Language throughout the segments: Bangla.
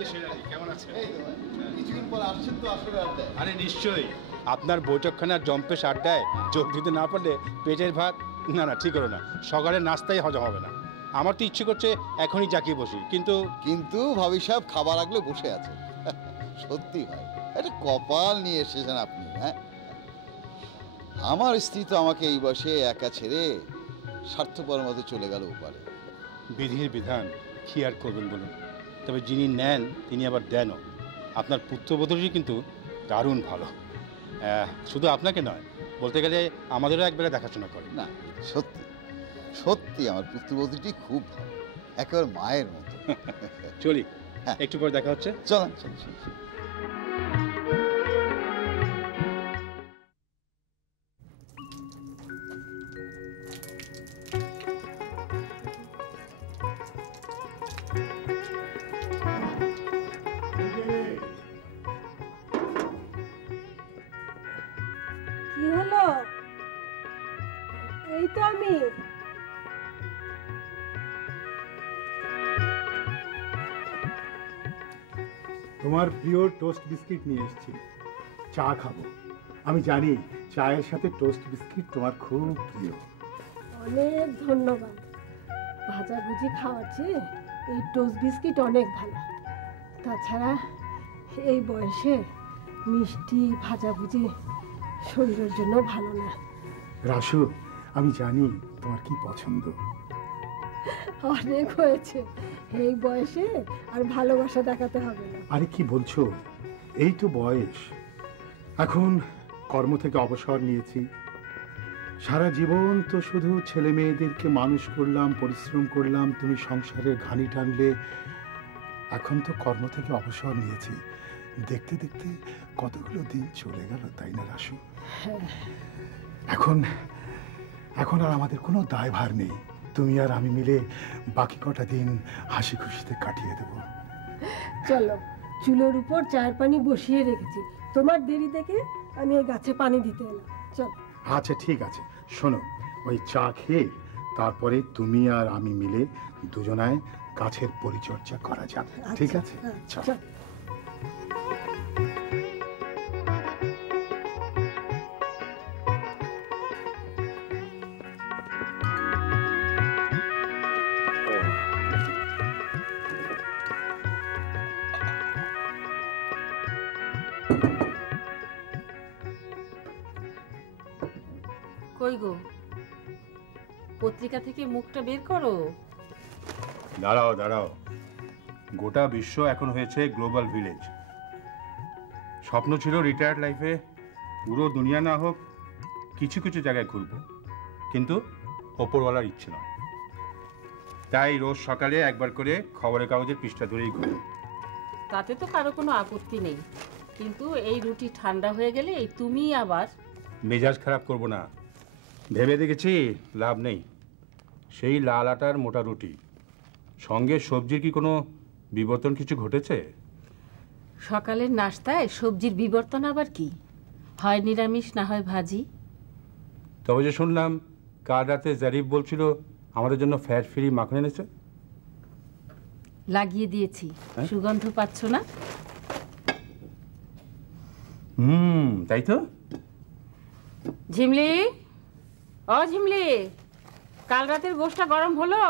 যে সেরাজি, কেমন আছেন? কিছুদিন পর আসছেন তো আসলে আড্ডায়? আরে নিশ্চয়ই, আপনার বৈঠকখানার জম্পেশ আড্ডায় যোগ দিতে না পারলে পেটের ভাত না ঠিক হলো না, সকালের নাস্তাই হজম হবে না। আমার তো ইচ্ছে করছে এখনই জাকিয়ে বসি, কিন্তু ভাবি সাহেব খাবার আগলে বসে আছে। সত্যি ভাই, একটা কপাল নিয়ে এসেছেন আপনি। হ্যাঁ, আমার স্ত্রী তো আমাকে এই বয়সে একা ছেড়ে স্বার্থপর মতো চলে গেল ওপারে। বিধির বিধান, কি আর করবেন বলুন। তবে যিনি নেন তিনি আবার দেনও। আপনার পুত্রবধূটি কিন্তু দারুণ ভালো, শুধু আপনাকে নয়, বলতে গেলে আমাদেরও একবেলা দেখাশোনা করে। না, সত্যি সত্যি আমার পুত্রবধূটি খুব ভালো, একেবারে মায়ের মতো। চলি, একটু পরে দেখা হচ্ছে। চলেন চল চল। কি হলো? এই তো আমি। তোমার প্রিয় টোস্ট বিস্কিট নিয়ে এসেছি, চা খাবো। আমি জানি চায়ের সাথে টোস্ট বিস্কিট তোমার খুব প্রিয়। অনেক ধন্যবাদ। ভাজাভুজি খাওয়ার চেয়ে এই টোস্ট বিস্কিট অনেক ভালো। তাছাড়া এই বয়সে মিষ্টি ভাজাভুজি শরীরের জন্য ভালো না। রাসু, আমি জানি তোমার কি পছন্দ। অনেক হয়েছে, এই বয়সে আর ভালোবাসা দেখাতে হবে না। আরে কি বলছো, এই তো বয়স। এখন কর্ম থেকে অবসর নিয়েছি, সারা জীবন তো শুধু ছেলে মেয়েদেরকে মানুষ করলাম, পরিশ্রম করলাম, তুমি সংসারের ঘানি টানলে। এখন তো কর্ম থেকে অবসর নিয়েছি, দেখতে দেখতে কতগুলো দিন চলে গেল, তাই না রাসু? এখন এখন আর আমাদের কোনো দায়ভার নেই। তুমি আর আমি মিলে বাকি কটা দিন হাসি খুশিতে কাটিয়ে দেব। চলো, চুলোর উপর চায়ের পানি বসিয়ে রেখেছি, তোমার দেরি দেখে আমি এই গাছে পানি দিতে এলাম। চল। আচ্ছা ঠিক আছে, শোনো, ওই চা খেয়ে তারপরে তুমি আর আমি মিলে দুজনায় গাছের পরিচর্যা করা যাবে, ঠিক আছে? চল। কই গো, পত্রিকা থেকে মুখটা বের করো। দাঁড়াও দাঁড়াও, গোটা বিশ্ব এখন হয়েছে গ্লোবাল ভিলেজ। স্বপ্ন ছিল রিটায়ার্ড লাইফে পুরো দুনিয়া না হোক, কিছু কিছু জায়গায় ঘুরবো, কিন্তু ওপরওয়ালার ইচ্ছে নয়। তাই রোজ সকালে একবার করে খবরের কাগজের পৃষ্ঠা ধরেই ঘুরি। তাতে তো কারো কোনো আপত্তি নেই, কিন্তু এই রুটি ঠান্ডা হয়ে গেলে তুমি আবার। মেজাজ খারাপ করব না, ভেবে দেখেছি লাভ নেই। সেই লাল আটার মোটা রুটি, সঙ্গে সবজির কি কোনো বিবর্তন কিছু ঘটেছে? সকালের নাস্তায় সবজির বিবর্তন আবার কি? হয় নিরামিষ, না হয় ভাজি। তবে যে শুনলাম কাল রাতে জারিফ বলছিল আমাদের জন্য ফ্যাট ফ্রি মাখন এনেছে। লাগিয়ে দিয়েছি, সুগন্ধ পাচ্ছ না? তাই তো। ঝিমলি, ও ঝিমলি, কাল রাতের গোশটা গরম হলো?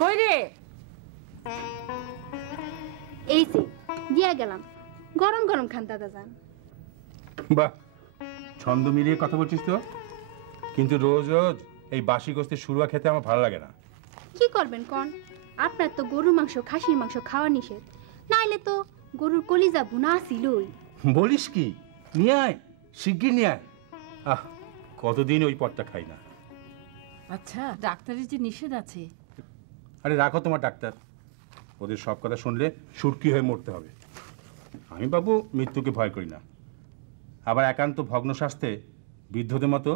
কই রে? এই যে দিয়া গেলাম, গরম গরম খান দাদা যান। বাহ, ছন্দ মিলিয়ে কথা বলছিস তো। কিন্তু রোজ রোজ এই বাসি গোস্তের শুরুয়া খেতে আমার ভালো লাগে না। কি করবেন কন, আপনার তো গরুর মাংস খাসির মাংস খাওয়া নিষেধ, নাইলে তো গরুর কলিজা ভুনা ছিলই। বলিস কি? নিয়ে আয়, শিগগির নিয়ে আয়। আহ, কতদিন ওই পথটা খাই না। আচ্ছা, ডাক্তারের যে নিষেধ আছে। আরে রাখো তোমার ডাক্তার, ওদের সব কথা শুনলে সুরকি হয়ে মরতে হবে। আমি বাবু মৃত্যুকে ভয় করি না, আবার একান্ত ভগ্ন স্বাস্থ্যে বৃদ্ধদের মতো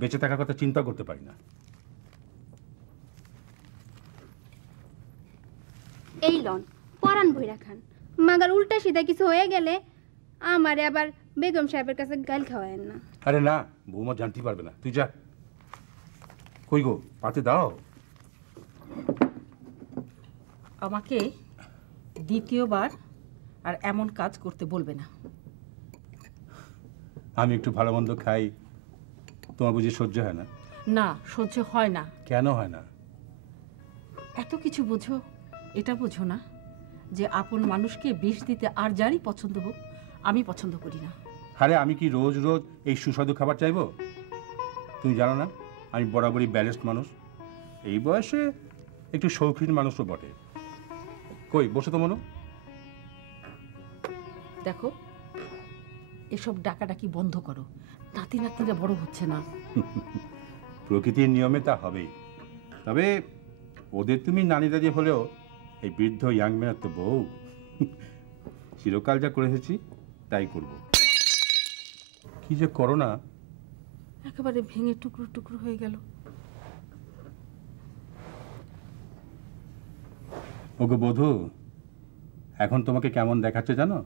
বেঁচে থাকার কথা চিন্তা করতে পারি না। এই লন, পরান ভইরা খান, মাগার উল্টা সিধা কিছু হয়ে গেলে আমারে আবার বেগম সাহেবের কাছে গাল খাওয়ায়েন না। আরে না, বৌমা জানতে পারবে না, তুই যা। কই গো, পাতে দাও। আমাকে দ্বিতীয়বার আর এমন কাজ করতে বলবে না। আমি একটু ভালো মন্দ খাই, তোমার বুঝি সহ্য হয় না? না, সহ্য হয় না। কেন হয় না? এত কিছু বোঝো, এটা বোঝো না যে আপন মানুষকে বিষ দিতে আর যারই পছন্দ হোক, আমি পছন্দ করি না। আরে আমি কি রোজ রোজ এই সুস্বাদু খাবার চাইবো? তুমি জানো না আমি বরাবরই ব্যালেন্সড মানুষ। এই বয়সে একটু শৌখিন মানুষও বটে। কই বসে তো মনো। দেখো, এসব ডাকাডাকি বন্ধ করো, নাতি নাতনিরা বড় হচ্ছে না। প্রকৃতির নিয়মে তা হবেই। তবে ওদের তুমি নানি দাদি হলেও এই বৃদ্ধ ইয়াংম্যানের তো বউ। চিরকাল যা করে এসেছি তাই করব। কি যে করো না। একেবারে ভেঙে টুকরো টুকরো হয়ে গেল। ওগো বধূ, এখন তোমাকে কেমন দেখাচ্ছে জানো?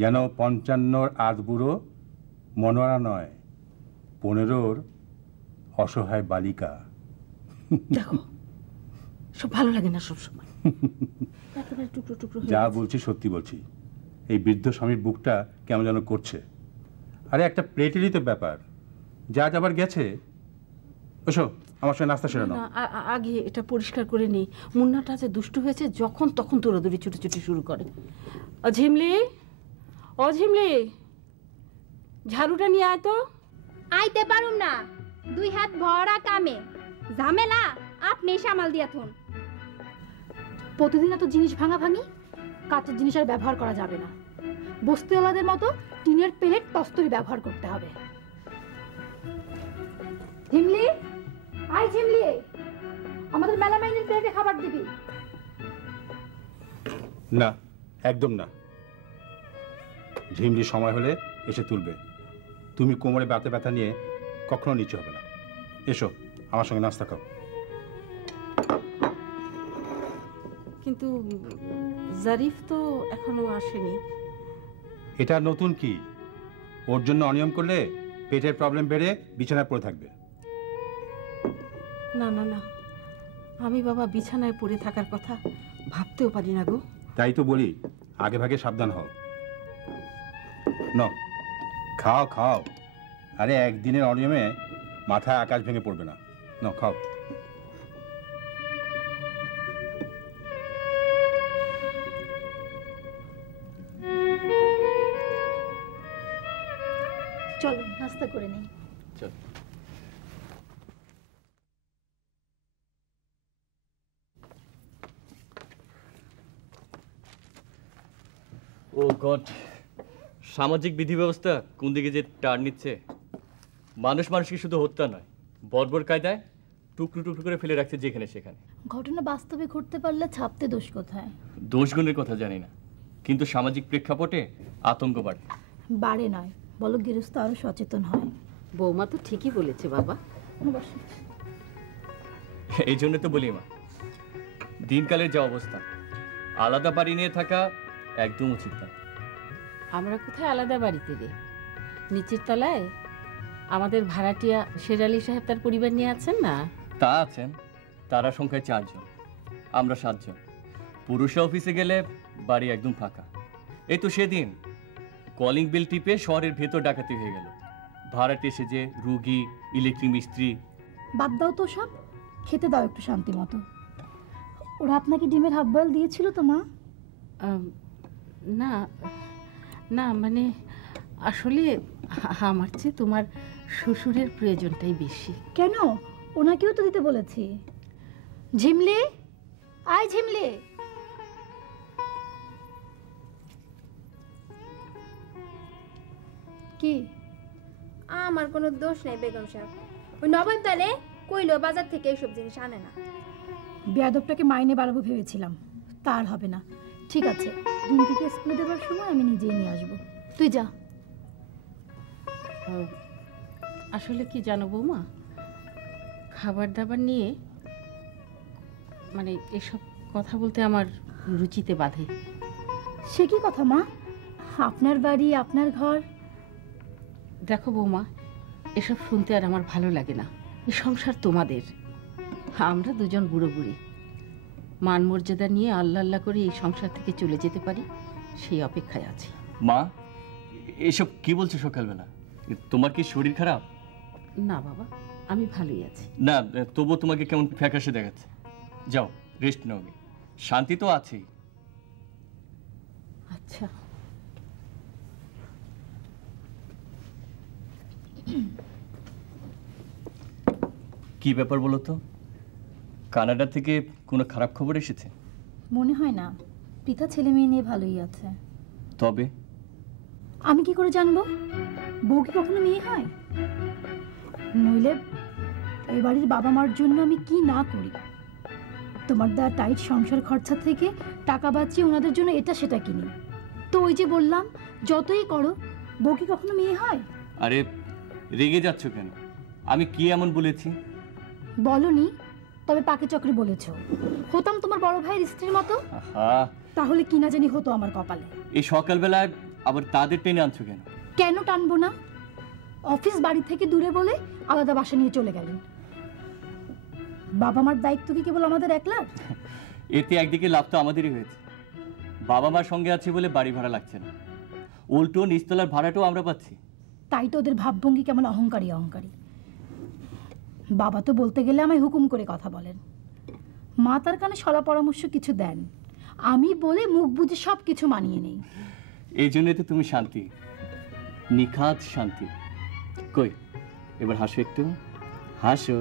যেন 55 আজ বুড়ো মনোয়ারা নয়, 15 অসহায় বালিকা। দেখো, সব ভালো লাগে না সবসময়। একেবারে টুকরো টুকরো হয়ে যা গেছে। বলছি সত্যি বলছি। এই বৃদ্ধ স্বামীর বুকটা কেমন যেন করছে। আরে একটা প্লেটেরই তো ব্যাপার, যা যাবার গেছে। ওসো আমার সঙ্গে নাস্তা সেরে নাও। না, আগে এটা পরিষ্কার করে নেই। মুন্নাটা যে দুষ্টু হয়েছে, যখন তখন দৌড়াদৌড়ি ছুটোছুটি শুরু করে। অঝিমলি, অঝিমলি, ঝাড়ুটা নিয়ে আয় তো। আইতে পারুম না, 2 হাত ভরা কামে, ঝামেলা আপনি সামাল দিয়া থুন। প্রতিদিন এত জিনিস ভাঙা ভাঙি, কাঁচের জিনিস আর ব্যবহার করা যাবে না। বস্তিওয়ালাদের মতো টিনের প্লেট তস্তরি ব্যবহার করতে হবে। ঝিমলি, আয় ঝিমলি, আমাদের মেলামাইনের প্লেটে খাবার দিবি। না, একদম না। ঝিমলি সময় হলে এসে তুলবে। তুমি কোমরে ব্যথা নিয়ে কখনো নিচে হবে না। এসো আমার সঙ্গে নাস্তা খাও। কিন্তু জারিফ তো এখনো আসেনি। এটা নতুন কি? ওর জন্য অনিয়ম করলে পেটের প্রবলেম বেড়ে বিছানায় পড়ে থাকবে। না না না, আমি বাবা বিছানায় পড়ে থাকার কথা ভাবতেও পারি না গো। তাই তো বলি আগে ভাগে সাবধান হও। ন খাও খাও। আরে একদিনের অনিয়মে মাথায় আকাশ ভেঙে পড়বে না। ন খাও। চলো নাস্তা করে নেই। চল। ও গড, সামাজিক বিধি ব্যবস্থা কোন দিকে যে টার্ন নিচ্ছে। মানুষ মানুষকে শুধু হত্যা নয়, বর্বর কায়দায় টুকরো টুকরো করে ফেলে রাখছে যেখানে সেখানে। ঘটনা বাস্তবে ঘটতে পারলে ছাপতে দোষ কোথায়? দোষগুণের কথা জানি না, কিন্তু সামাজিক প্রেক্ষাপটে আতঙ্ক বাড়ে। বাড়ে নয়, বলো গৃহস্থ আরো সচেতন হয়। বৌমা তো ঠিকই বলেছে বাবা। বসো। এই জন্য তো বলি মা, দিনকালের যা অবস্থা, আলাদা বাড়ি নিয়ে থাকা একদম উচিত না। আমরা কোথায় আলাদা বাড়িতে রে? নিচের তলায় আমাদের ভাড়াটিয়া শেরালি সাহেব তার পরিবার নিয়ে আছেন না? তা আছেন, তারা সংখ্যায় 4 জন, আমরা 7 জন। পুরুষরা অফিসে গেলে বাড়ি একদম ফাঁকা। এই তো সেদিন কলিং বেল টিপে শহরের ভেতর ডাকাতি হয়ে গেল। ভাড়াটে এসে যে রুগী, ইলেকট্রিক মিস্ত্রি। বাদ দাও তো সব, খেতে দাও একটু শান্তি মতো। ওরা আপনাকে ডিমের হাফ বয়েল দিয়েছিল তো মা? না না, মানে আসলে আমার চেয়ে তোমার শ্বশুরের প্রয়োজনটাই বেশি। কেন? ওনাকেও তো দিতে বলেছি। ঝিমলে, আয় ঝিমলে। কি আমার কোনো দোষ নেই বেগম সাহেব, ওই নবাব তালে কইলো বাজার থেকে এইসব জিনিস আনে না। বেয়াদবটাকে মাইনে বাড়াবো ভেবেছিলাম, তার হবে না। ঠিক আছে, রিঙ্কিকে স্কুলে দেওয়ার সময় আমি নিজেই নিয়ে আসবো, তুই যা। আসলে কি জানো বৌমা, খাবার দাবার নিয়ে মানে এসব কথা বলতে আমার রুচিতে বাধে। সে কি কথা মা? আপনার বাড়ি, আপনার ঘর। দেখো বৌমা, এসব শুনতে আর আমার ভালো লাগে না। এই সংসার তোমাদের, আমরা দুজন বুড়ো বুড়ি। মান মর্যাদা নিয়ে আল্লাহ আল্লাহ করে এই সংসার থেকে চলে যেতে পারি সেই অপেক্ষায় আছি। মা, এসব কি বলছো সকালবেলা? তোমার কি শরীর খারাপ? না বাবা, আমি ভালোই আছি। না, তবুও তোমাকে কেমন ফ্যাকাশে দেখাচ্ছে। যাও, রেস্ট নাও, শান্তি তো আছেই। আচ্ছা, কি ব্যাপার বলো তো? কানাডা থেকে কোনো খারাপ খবর এসেছে? মনে হয় না, পিতা ছেলে মেয়ে নিয়ে ভালোই আছে। তবে আমি কি করে জানবো? বউ কি কখনো মেয়ে হয়? নইলে এই বাড়ির বাবা মার জন্য আমি কি না করি। তোমার দেওয়া টাইট সংসার খরচা থেকে টাকা বাঁচিয়ে ওনাদের জন্য এটা সেটা কিনি। তো ওই যে বললাম, যতই করো, বউ কি কখনো মেয়ে হয়? আরে রেগে যাচ্ছ কেন? আমি কি এমন বলেছি? বলনি, তবে পাকে চক্রে বলেছো। হতাম তোমার বড় ভাইয়ের স্ত্রীর মতো। হ্যাঁ, তাহলে কি না জানি হতো আমার কপালে। এই সকালবেলায় আবার তাদের টেনে আনছো কেন? কেন টানবো না? অফিস বাড়ি থেকে দূরে বলে আলাদা বাসা নিয়ে চলে গেলেন। বাবা মার দায়িত্ব কি কেবল আমাদের একলার? এতে একদিকে লাভ তো আমাদেরই হয়েছে। বাবা মার সঙ্গে আছে বলে বাড়ি ভাড়া লাগছে না, উল্টো নিচতলার ভাড়াটাও আমরা পাচ্ছি। তাই তো ওদের ভাবভঙ্গি কেমন অহংকারী অহংকারী। বাবা তো বলতে গেলে আমায় হুকুম করে কথা বলেন, মা তার কানে সলা পরামর্শ কিছু দেন, আমি বলে মুখ বুঝে সব কিছু মানিয়ে নেই। এই জন্যই তো তুমি শান্তি, নিখাত শান্তি। কই, এবার হাসো, একটু হাসো।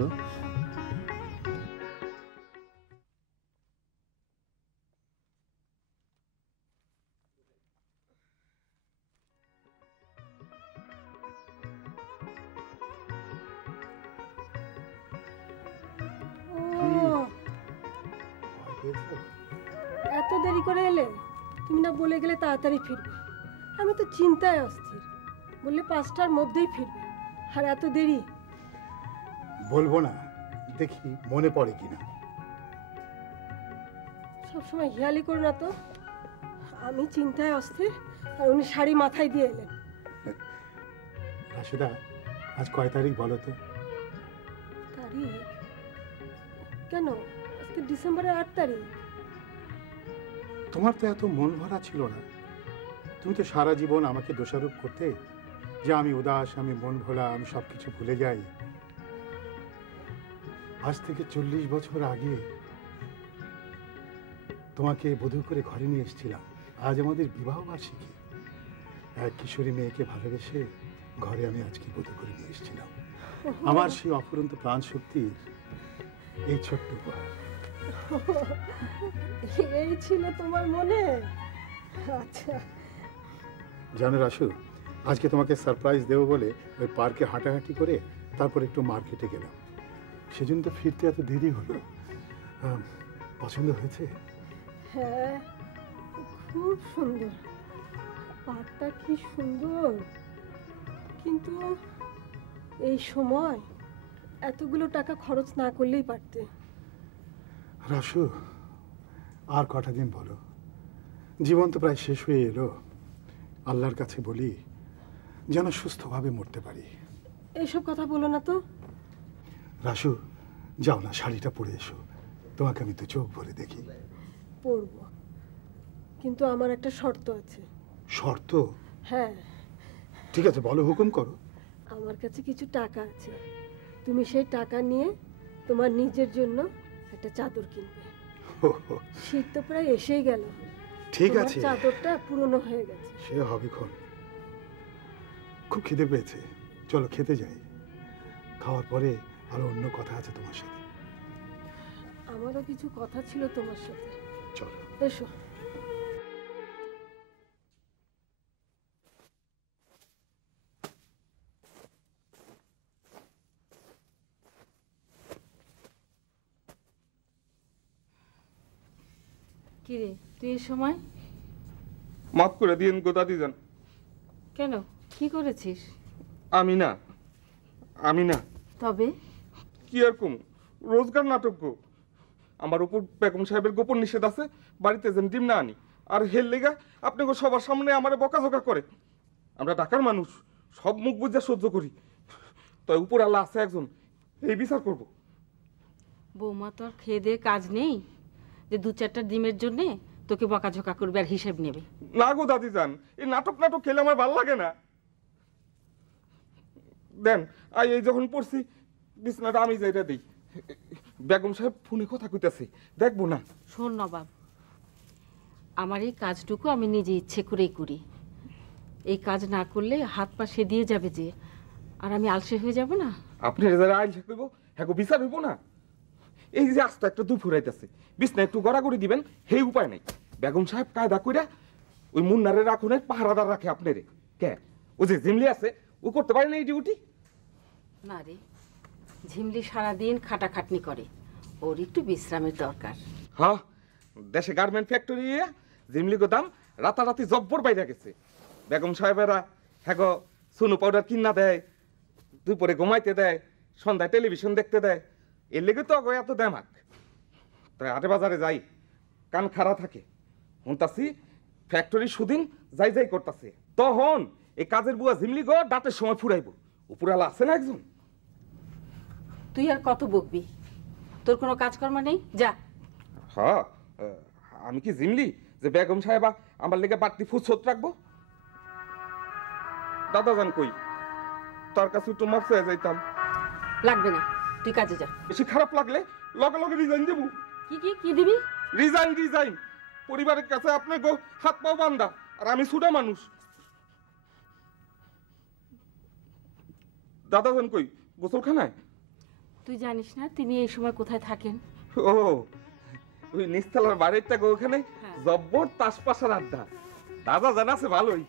এত দেরি করে এলে? তুমি না বলে গেলে তাড়াতাড়ি ফিরবে? আমি তো চিন্তায় অস্থির। বললে 5টার মধ্যেই ফিরবে, আর এত দেরি। বলবো না, দেখি মনে পড়ে কিনা। সবসময় হিয়ালি করো না তো। আমি চিন্তায় অস্থির, আর উনি শাড়ি মাথায় দিয়ে এলেন। রাশেদা, আজ কয় তারিখ বলো তো? তারিখ কেন? আজকে ডিসেম্বরের 8 তারিখ। তোমার তো এত মন ভরা ছিল না। তুমি তো সারা জীবন আমাকে দোষারোপ করতে যে আমি উদাস, আমি মন ভোলা, আমি সবকিছু ভুলে যাই। আজ থেকে 40 বছর আগে তোমাকে বধূ করে ঘরে নিয়ে এসেছিলাম। আজ আমাদের বিবাহ বার্ষিকী। এক কিশোরী মেয়েকে ভালোবেসে ঘরে আমি আজকে বধূ করে নিয়ে এসেছিলাম। আমার সেই অফুরন্ত প্রাণ শক্তির এই ছোট্ট উপহার। এই ছিল তোমার মনে? আচ্ছা। জানো রাসু, আজকে তোমাকে সারপ্রাইজ দেবো বলে ওই পার্কে হাঁটাহাঁটি করে তারপর একটু মার্কেটে গেলাম। সেজন্য তো ফিরতে এত দেরি হলো। পছন্দ হয়েছে? হ্যাঁ, খুব সুন্দর। পার্কটা কি সুন্দর, কিন্তু এই সময় এতগুলো টাকা খরচ না করলেই পারতে। রাসু, আর কটা দিন বলো, জীবন তো প্রায় শেষ হয়ে এলো। আল্লাহর কাছে বলি যেন সুস্থভাবে মরতে পারি। এইসব কথা বলো না তো। রাসু, যাও না, শাড়িটা পরে এসো, তোমাকে আমি তো চোখ ভরে দেখি। পরবো, কিন্তু আমার একটা শর্ত আছে। শর্ত? হ্যাঁ। ঠিক আছে, বলো, হুকুম করো। আমার কাছে কিছু টাকা আছে, তুমি সেই টাকা নিয়ে তোমার নিজের জন্য একটা চাদর কিনবে। শীত তো প্রায় এসেই গেল। ঠিক আছে, চাদরটা পুরনো হয়ে গেছে। সে হবে ক্ষণ। খুব খিদে পেয়েছে, চলো খেতে যাই। খাওয়ার পরে আরো অন্য কথা আছে তোমার সাথে। আমারও কিছু কথা ছিল তোমার সাথে। চলো, এসো। কিরে, তুই এই সময়? মাফ করে দিন গো দাদিজান। কেন, কি করেছিস? আমি না। তবে কি আর কম, রোজগার নাটক গো। আমার উপর বেগম সাহেবের গোপন নিষেধ আছে, বাড়িতে যেন ডিম না আনি। আর হেল লেগা আপনি গো সবার সামনে আমারে বকাঝকা করে। আমরা ঢাকার মানুষ, সব মুখ বুঝে সহ্য করি। তাই উপর আল্লাহ আছে একজন, এই বিচার করব। বৌমা তো আর খেয়ে দিয়ে কাজ নেই, যে 2-4টা ডিমের জন্যে তোকে বকাঝকা করবে আর হিসেব নেবে। না গো দাদি যান, এই নাটক খেলে আমার ভালো লাগে না। দেন এই যখন পড়ছি বিছনাটা আমি যাইটা দিই। বেগম সাহেব ফোনে কথা কইতাছে, দেখবো না? শোন নবাব, আমার এই কাজটুকু আমি নিজে ইচ্ছে করেই করি। এই কাজ না করলে হাত পা সেদিয়ে যাবে যে, আর আমি আলসে হয়ে যাব না। আপনি যারা আইল থাকবো হ্যাঁ বিচার হইব না। এই যে আস্তে একটা দুপুর আইতাছে, বিছনা একটু গড়াগড়ি দিবেন, সেই উপায় নাই। বেগম সাহেব কায়দা কইরা ওই মুন্নারে রাখুনের পাহারাদার রাখে আপনারে। কে ও যে জিমলি আছে ও করতে পারে না এই ডিউটি? না রে, ঝিমলি সারাদিন খাটাখাটনি করে, ওর একটু বিশ্রামের দরকার। হ্যাঁ, দেশে গার্মেন্ট ফ্যাক্টরি জিমলি গোদাম রাতারাতি জব্বর বাইরে গেছে। বেগম সাহেবেরা হ্যাঁ সুনু পাউডার কিনা দেয়, দুপুরে ঘুমাইতে দেয়, সন্ধ্যায় টেলিভিশন দেখতে দেয়। এর লেগে তো এত দেমাক। তাই হাটে বাজারে যাই, কান খাড়া থাকে, শুনতাছি ফ্যাক্টরি সুদিন যাই যাই করতেছে। তখন এই কাজের বুয়া জিমলি গো ডাটের সময় ফুরাইব। উপরালা আছে না একজন। তুই আর কত বকবি? তোর কোনো কাজকর্ম নেই, যা। হ্যাঁ, আমি কি জিমলি যে বেগম সাহেবা আমার লেগে বাড়তি ফুসত রাখবো? দাদা যান কই? তার কাছে একটু মাফ চাই যাইতাম। লাগবে না, তুই কাজে যা। বেশি খারাপ লাগলে লগে লগে রিজাইন দেবো। কি দিবি? রিজাইন। পরিবারের কাছে আপনার গো হাত পাও বান্ধা, আর আমি ছুটা মানুষ। দাদা যান কই? গোসলখানায়? তুই জানিস না তিনি এই সময় কোথায় থাকেন? ও ওই নিচতলার বাড়িটা গো, ওখানে জব্বর তাসপাশার আড্ডা। দাদা জান আছে ভালোই।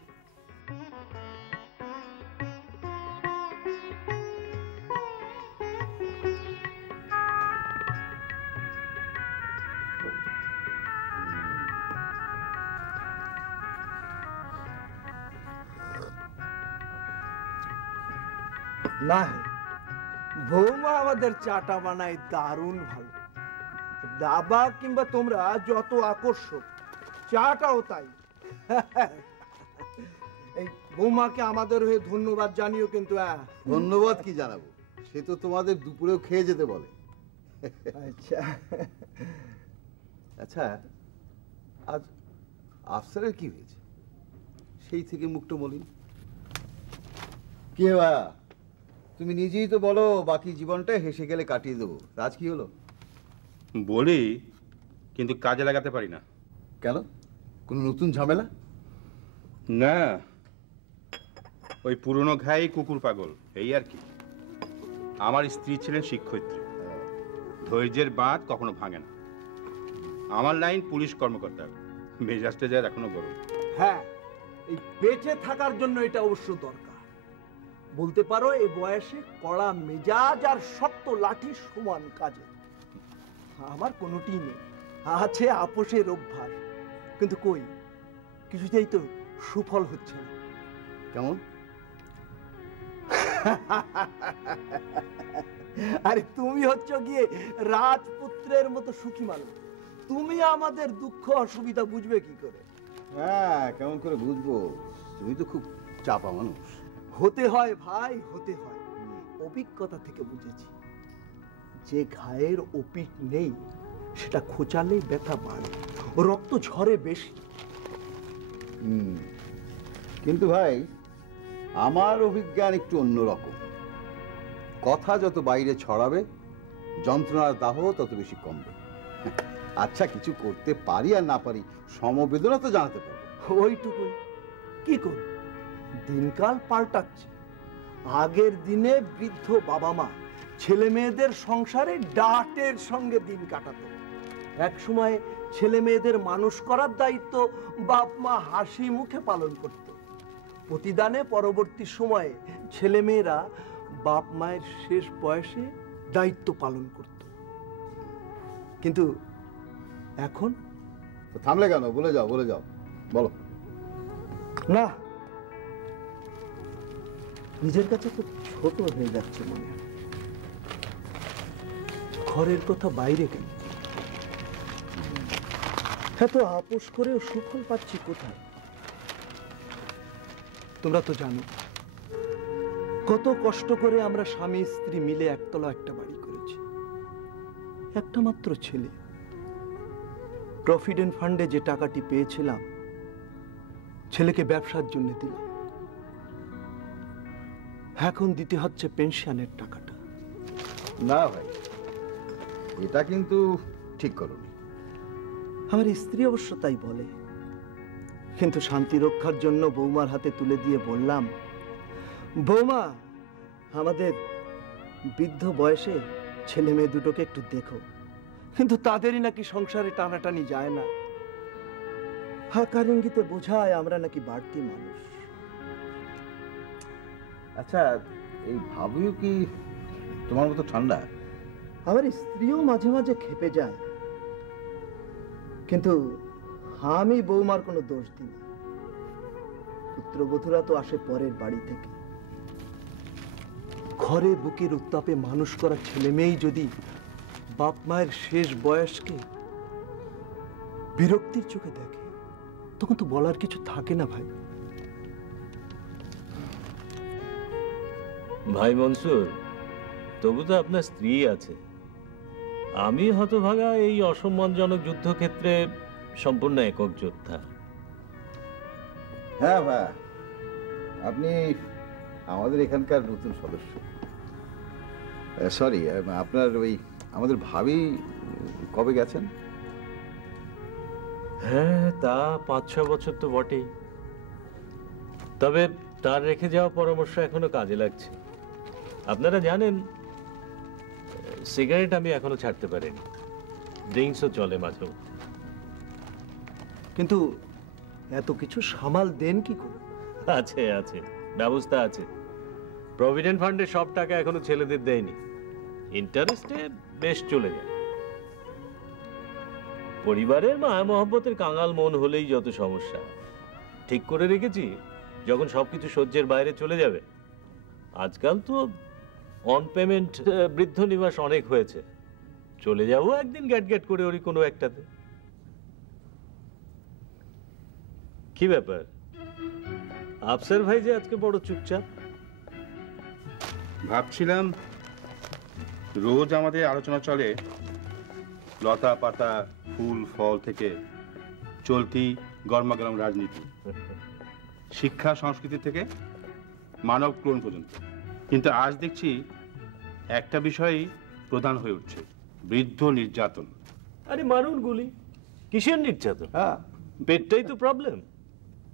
না, বৌমা আমাদের চাটা বানায় দারুণ ভালো। দাবা কিংবা তোমরা যত আকর্ষক, চাটাও তাই। এই বৌমাকে আমাদের হয়ে ধন্যবাদ জানিও কিন্তু। ধন্যবাদ কি জানাবো, সে তো তোমাদের দুপুরেও খেয়ে যেতে বলে। আচ্ছা আচ্ছা, আজ আফসারের কি হয়েছে? সেই থেকে মুখটা মলিন। কি বা তুমি নিজেই তো বলো বাকি জীবনটা হেসে গেলে কাটিয়ে দেবো। আজ কি হলো? বলি, কিন্তু কাজে লাগাতে পারি না। কেন? কোনো নতুন ঝামেলা? না, ওই পুরনো ঘাই কুকুর পাগল, এই আর কি। আমার স্ত্রী ছিলেন শিক্ষয়িত্রী, ধৈর্যের বাঁধ কখনো ভাঙে না। আমার লাইন পুলিশ কর্মকর্তা, মেজাজটা যায় এখনো গরম। হ্যাঁ, এই বেঁচে থাকার জন্য এটা অবশ্য দরকার। বলতে পারো এই বয়সে কড়া মেজাজ আর শক্ত লাঠি সমান কাজে। আমার কোনোটি নেই, আছে আপোষের অভ্যাস। কিন্তু কই, কিছুতেই তো সুফল হচ্ছে না। কেমন? আরে তুমি হচ্ছ গিয়ে রাজপুত্রের মতো সুখী মানুষ, তুমি আমাদের দুঃখ অসুবিধা বুঝবে কি করে? হ্যাঁ, কেমন করে বুঝবো? তুমি তো খুব চাপা মানুষ। হতে হয় ভাই, হতে হয়। অভিজ্ঞতা থেকে বুঝেছি, যে ঘায়ের ওপিঠ নেই সেটা খোঁচালে ব্যথা বাড়ে, রক্ত ঝরে বেশি। কিন্তু ভাই, আমার অভিজ্ঞান একটু অন্যরকম। কথা যত বাইরে ছড়াবে, যন্ত্রণার দাহ তত বেশি কমবে। আচ্ছা, কিছু করতে পারি আর না পারি, সমবেদনা তো জানাতে পারবো। ওইটুকুই। কি করব? দিনকাল পাল্টাচ্ছে। আগের দিনে বৃদ্ধ বাবা মা ছেলে মেয়েদের সংসারে ডাটের সঙ্গে দিন কাটাতো। এক সময় ছেলে মেয়েদের মানুষ করার দায়িত্ব বাপ মা হাসি মুখে পালন করত। প্রতিদানে পরবর্তী সময়ে ছেলে মেয়েরা বাপ মায়ের শেষ বয়সে দায়িত্ব পালন করত। কিন্তু এখন থামলে কেন? বলে যাও, বলে যাও, বলো। না, নিজের কাছে তো ছোট হয়ে যাচ্ছে মনে হয়। ঘরের কথা বাইরে কেন? এত আপোষ করেও সুফল পাচ্ছি কোথায়? তোমরা তো জানো কত কষ্ট করে আমরা স্বামী স্ত্রী মিলে একতলা একটা বাড়ি করেছি। একটা মাত্র ছেলে, প্রভিডেন্ট ফান্ডে যে টাকাটি পেয়েছিলাম ছেলেকে ব্যবসার জন্য দিলাম, এখন দিতে হচ্ছে পেনশনের টাকাটা। না ভাই, এটা কিন্তু ঠিক করোনি। আমার স্ত্রী অবশ্য তাই বলে, কিন্তু শান্তি রক্ষার জন্য বৌমার হাতে তুলে দিয়ে বললাম, বৌমা আমাদের বৃদ্ধ বয়সে ছেলে মেয়ে দুটোকে একটু দেখো। কিন্তু তাদেরই নাকি সংসারে টানাটানি যায় না, হালকার ইঙ্গিতে বোঝায় আমরা নাকি বাড়তি মানুষ। আচ্ছা, এই ভাবিও কি তোমার মতো ঠান্ডা? আমার স্ত্রীও মাঝে মাঝে খেপে যায়, কিন্তু আমি বৌমার কোনো দোষ দিই না। পুত্রবধূরা তো আসে পরের বাড়ি থেকে। ঘরে বুকের উত্তাপে মানুষ করা ছেলে মেয়েই যদি বাপ মায়ের শেষ বয়সকে বিরক্তির চোখে দেখে, তখন তো বলার কিছু থাকে না ভাই। ভাই মনসুর, তবু তো আপনার স্ত্রী আছে। আমি হতভাগা এই অসম্মানজনক যুদ্ধক্ষেত্রে সম্পূর্ণ একক যোদ্ধা। হ্যাঁ ভাই, আপনি আমাদের এখানকার নতুন সদস্য। সরি, আপনার ওই আমাদের ভাবি কবে গেছেন? হ্যাঁ, তা 5-6 বছর তো বটেই। তবে তার রেখে যাওয়া পরামর্শ এখনো কাজে লাগছে। আপনারা জানেন, সিগারেট আমি এখনো ছাড়তে পারিনি, ড্রিঙ্কসও চলে মাঝে মধ্যে। কিন্তু এত কিছু সামাল দেন কি করে? আছে আছে, ব্যবস্থা আছে। প্রভিডেন্ট ফান্ডের সব টাকা এখনো ছেলেদের দেয়নি, ইন্টারেস্টে বেশ চলে যায়। পরিবারের মায়া মহব্বতের কাঙাল মন হলেই যত সমস্যা। ঠিক করে রেখেছি, যখন সবকিছু সহ্যের বাইরে চলে যাবে। আজকাল তো অন পেমেন্ট বৃদ্ধ নিবাস অনেক হয়েছে, চলে যাবো একদিন গ্যাট গ্যাট করে ওরই কোনো একটাতে। কি ব্যাপার আফসার ভাই যে আজকে বড় চুপচাপ? ভাবছিলাম, রোজ আমাদের আলোচনা চলে লতা পাতা ফুল ফল থেকে চলতি গরমাগরম রাজনীতি, শিক্ষা সংস্কৃতি থেকে মানব ক্লোন পর্যন্ত। কিন্তু আজ দেখছি একটা বিষয়ই প্রধান হয়ে উঠছে, বৃদ্ধ নির্যাতন। আরে মারুন গুলি, কিসের নির্যাতন? পেটটাই তো প্রবলেম।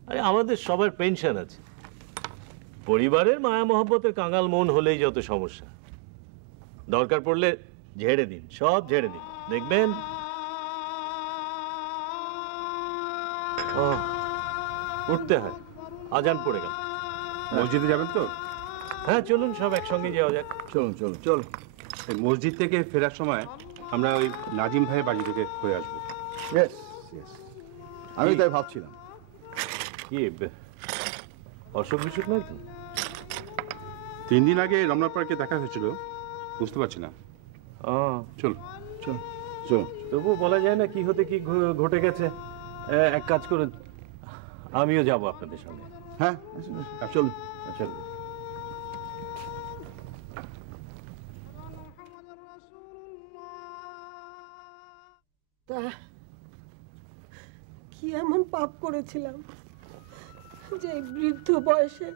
আরে আমাদের সবার পেনশন আছে, পরিবারের মায়া মহব্বতের কাঙাল মন হলেই যত সমস্যা। দরকার পড়লে ঝেড়ে দিন, সব ঝেড়ে দিন, দেখবেন। উঠতে হয়, আজান পড়ে গেল। মসজিদে যাবেন তো? হ্যাঁ চলুন, সব একসঙ্গে যাওয়া যাক। চলুন চলুন চল। মসজিদ থেকে ফেরার সময় আমরা ওই নাজিম ভাইয়ের বাড়ি থেকে হয়ে আসবো। আমি তাই ভাবছিলাম। কি অসুখ বিসুখ নয় তো? 3 দিন আগে রমনা পার্কে দেখা হয়েছিল, বুঝতে পারছি না। চল চল চল। তবু বলা যায় না কি হতে কি ঘটে গেছে। এক কাজ করুন, আমিও যাব আপনাদের সঙ্গে। হ্যাঁ চল চল। তা কি এমন পাপ করেছিলাম যে এই বৃদ্ধ বয়সে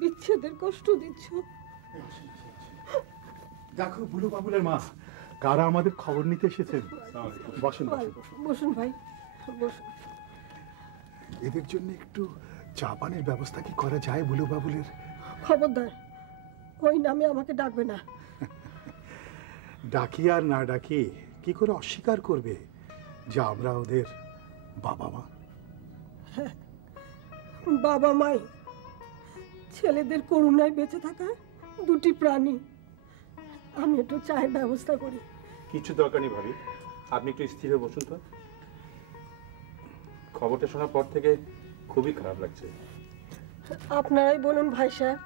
বিচ্ছেদের কষ্ট দিচ্ছ? দেখো বুলু বাবুলের মা, কারা আমাদের খবর নিতে এসেছেন। বসুন বসুন ভাই, বসুন। এদের জন্য একটু চা পানির ব্যবস্থা কি করা যায় বুলু বাবুলের? খবরদার ওই নামে আমাকে ডাকবে না। ডাকি আর না ডাকি কি করে অস্বীকার করবে যে আমরা ওদের বাবা মা? বাবা মাই ছেলেদের করুণায় বেঁচে থাকা দুটি প্রাণী। আমি একটু চায়ের ব্যবস্থা করি। কিছু দরকার নেই ভাবি, আপনি একটু স্থির হয়ে বসুন তো। খবরটা শোনার পর থেকে খুবই খারাপ লাগছে। আপনারাই বলুন ভাই সাহেব,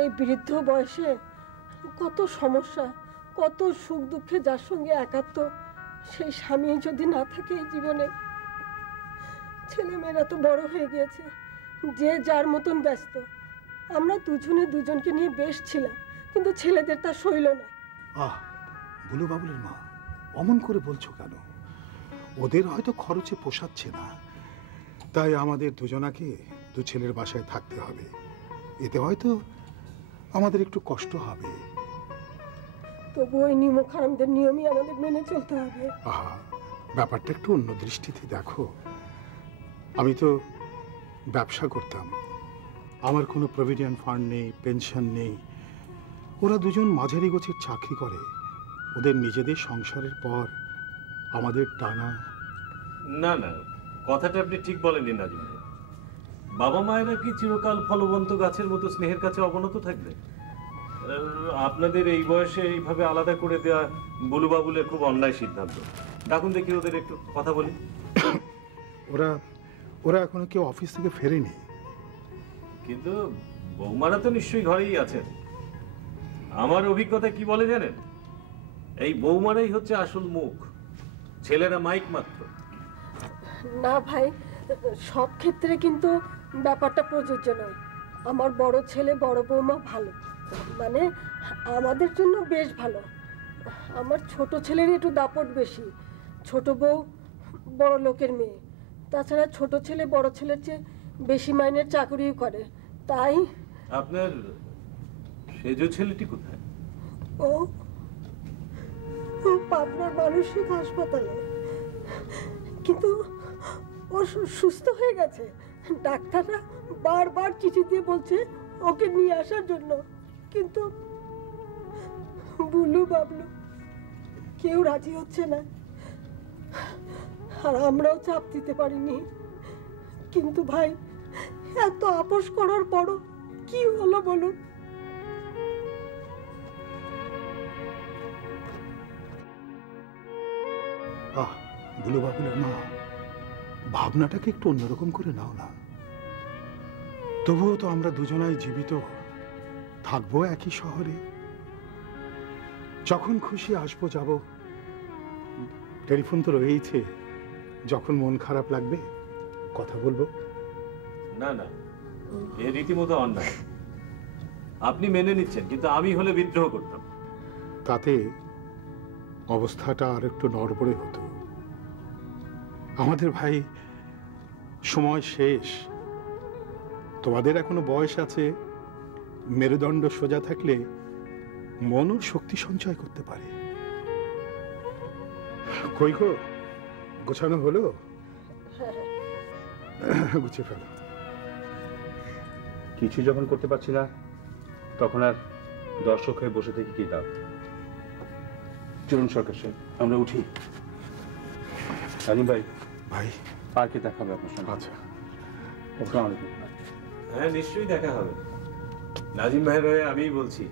এই বৃদ্ধ বয়সে কত সমস্যা, কত সুখ দুঃখে যার সঙ্গে একাত্ম, সেই স্বামী যদি না থাকে এই জীবনে। ছেলেমেয়েরা তো বড় হয়ে গিয়েছে, যে যার মতন ব্যস্ত। আমরা দুজনে দুজনকে নিয়ে বেশ ছিলাম, কিন্তু ছেলেদের তা সইল না। বুলু বাবুলের মা, অমন করে বলছো কেন? ওদের হয়তো খরচে পোষাচ্ছে না, তাই আমাদের দুজনাকে দু ছেলের বাসায় থাকতে হবে। এতে হয়তো আমাদের একটু কষ্ট হবে। তবু ওই নিমখারামদের নিয়মই আমাদের মেনে চলতে হবে। আহা, ব্যাপারটা একটু অন্য দৃষ্টিতে দেখো। আমি তো ব্যবসা করতাম, আমার কোনো প্রভিডেন্ট ফান্ড নেই, পেনশন নেই। ওরা দুজন মাঝারি গোছের চাকরি করে। ওদের নিজেদের সংসারের পর আমাদের টানা। না না, কথাটা আপনি ঠিক বলেননি নাজিম ভাই। বাবা মায়েরা কি চিরকাল ফলবন্ত গাছের মতো স্নেহের কাছে অবনত থাকবে? আপনাদের এই বয়সে এইভাবে আলাদা করে দেওয়া বুলু বাবুলের খুব অন্যায় সিদ্ধান্ত। ডাকুন দেখি ওদের একটু কথা বলি। ওরা ওরা এখনো কেউ অফিস থেকে ফেরেনি। কিন্তু বৌমারা তো নিশ্চয়ই ঘরেই আছেন। আমার অভিজ্ঞতা কি বলে জানেন, এই বৌমারাই হচ্ছে আসল মুখ, ছেলেরা মাইক মাত্র। না ভাই, সব ক্ষেত্রে কিন্তু ব্যাপারটা প্রযোজ্য নয়। আমার বড় ছেলে বড় বৌমা ভালো, মানে আমাদের জন্য বেশ ভালো। আমার ছোট ছেলের একটু দাপট বেশি। ছোট বউ বড় লোকের মেয়ে, তাছাড়া ছোট ছেলে বড় ছেলের চেয়ে বেশি মাইনের চাকরিও করে। তাই আপনার সেজো ছেলেটি কোথায়? ও পাবনার মানসিক হাসপাতালে, কিন্তু ও সুস্থ হয়ে গেছে। ডাক্তাররা বারবার চিঠি দিয়ে বলছে ওকে নিয়ে আসার জন্য, কিন্তু বুলু বাবলু কেউ রাজি হচ্ছে না, আর আমরাও চাপ দিতে পারিনি। কিন্তু ভাই, এত আপোষ করার পরও কি হলো বলুন? আহ, বুলু বাবুলের মা, ভাবনাটাকে একটু অন্যরকম করে নাও না। তবুও তো আমরা দুজনাই জীবিত, থাকবো একই শহরে। যখন খুশি আসবো যাব, টেলিফোন তো রয়েইছে। যখন মন খারাপ লাগবে কথা বলবো। না না, এ রীতিমতো অন্যায়। আপনি মেনে নিচ্ছেন, কিন্তু আমি হলে বিদ্রোহ করতাম। তাতে অবস্থাটা আর একটু নড়বড়ে হতো। আমাদের ভাই সময় শেষ। তোমাদের এখনো বয়স আছে, মেরুদণ্ড সোজা থাকলে মনও শক্তি সঞ্চয় করতে পারে। কই গো, গোছানো হলো? গুছিয়ে ফেলো। কিছু যখন করতে পারছি না, তখন আর দর্শক হয়ে বসে থেকে কি দাও? চলুন সরকার সাহেব, আমরা উঠি। রানিম ভাই, ভাই পার্কে দেখা হবে আপনার সঙ্গে। আচ্ছা, আসসালামু আলাইকুম। হ্যাঁ, নিশ্চয়ই দেখা হবে। নাজিম ভাইয়ের হয়ে আমিই বলছি,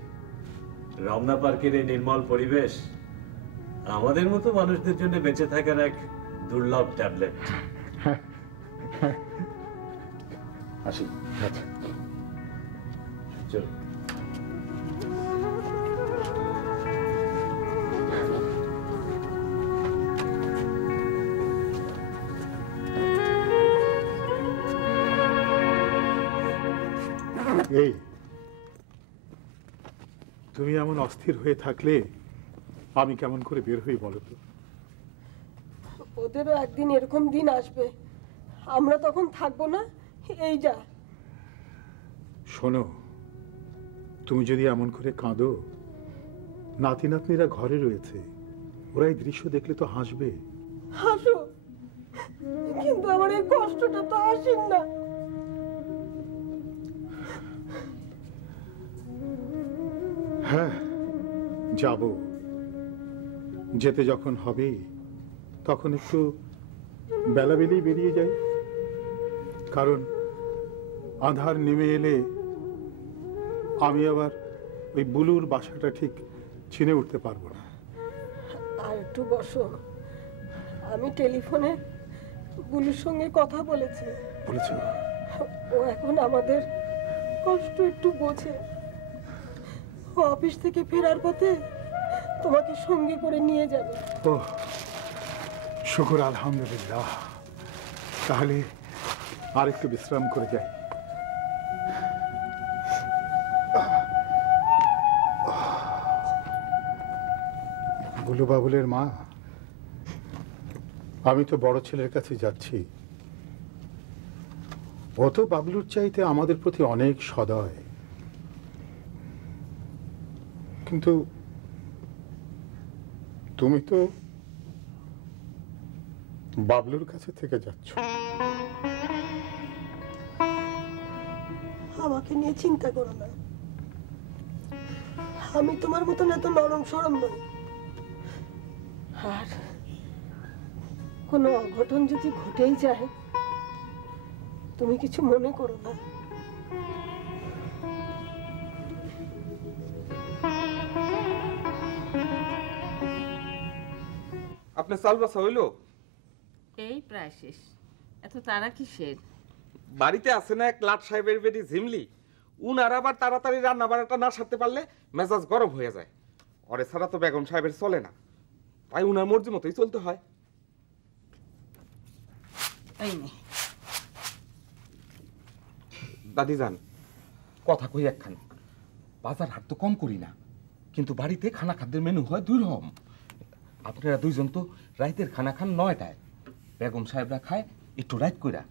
রমনা পার্কের এই নির্মল পরিবেশ আমাদের মতো মানুষদের জন্য বেঁচে থাকার এক দুর্লভ ট্যাবলেট। আসি। আচ্ছা, চল। এই তুমি এমন অস্থির হয়ে থাকলে আমি কেমন করে বের হই বলো তো? ওদেরও একদিন এরকম দিন আসবে, আমরা তখন থাকবো না। এই যা। শোনো, তুমি যদি এমন করে কাঁদো, নাতি নাতনিরা ঘরে রয়েছে, ওরা এই দৃশ্য দেখলে তো হাসবে। হাসো, কিন্তু আমার এই কষ্টটা তো আসেন না। হ্যাঁ, যাব। যেতে যখন হবে তখন একটু বেলাবেলি বেরিয়ে যাই, কারণ আধার নেমে এলে আমি আবার ওই বুলুর বাসাটা ঠিক চিনে উঠতে পারবো না। আর একটু বসো, আমি টেলিফোনে বুলুর সঙ্গে কথা বলেছি। বলেছো? ও এখন আমাদের কষ্ট একটু বোঝে। ও অফিস থেকে ফেরার পথে তোমাকে সঙ্গে করে নিয়ে যাবে। ও শুকর, আলহামদুলিল্লাহ। তাহলে আর একটু বিশ্রাম করে যাই। বুলু বাবুলের মা, আমি তো বড় ছেলের কাছে যাচ্ছি। ও তো বাবলুর চাইতে আমাদের প্রতি অনেক সদয়, কিন্তু তুমি তো বাবলুর কাছে থেকে যাচ্ছ। আমাকে নিয়ে চিন্তা করো না, আমি তোমার মতন এত নরম সরম নই। আর কোনো অঘটন যদি ঘটেই যায়, তুমি কিছু মনে করো না। আপনার চাল বাসা হইলো? এই প্রায় শেষ। এত তারা কিসের? বাড়িতে আছে না এক লাট সাহেবের বেটি ঝিমলি, উনার আবার তাড়াতাড়ি রান্না বাড়াটা না সারতে পারলে মেজাজ গরম হয়ে যায়। ওরে ছাড়া তো বেগম সাহেবের চলে না, তাই উনার মর্জি মতোই চলতে হয়। দাদি যান, কথা কই একখান, বাজার হাট তো কম করি না, কিন্তু বাড়িতে খানা খাদ্যের মেনু হয় 2 রকম। আপনারা 2 জন তো রাইতের খানা খান 9টায়, বেগম সাহেবরা খায় একটু রাইত কইরা।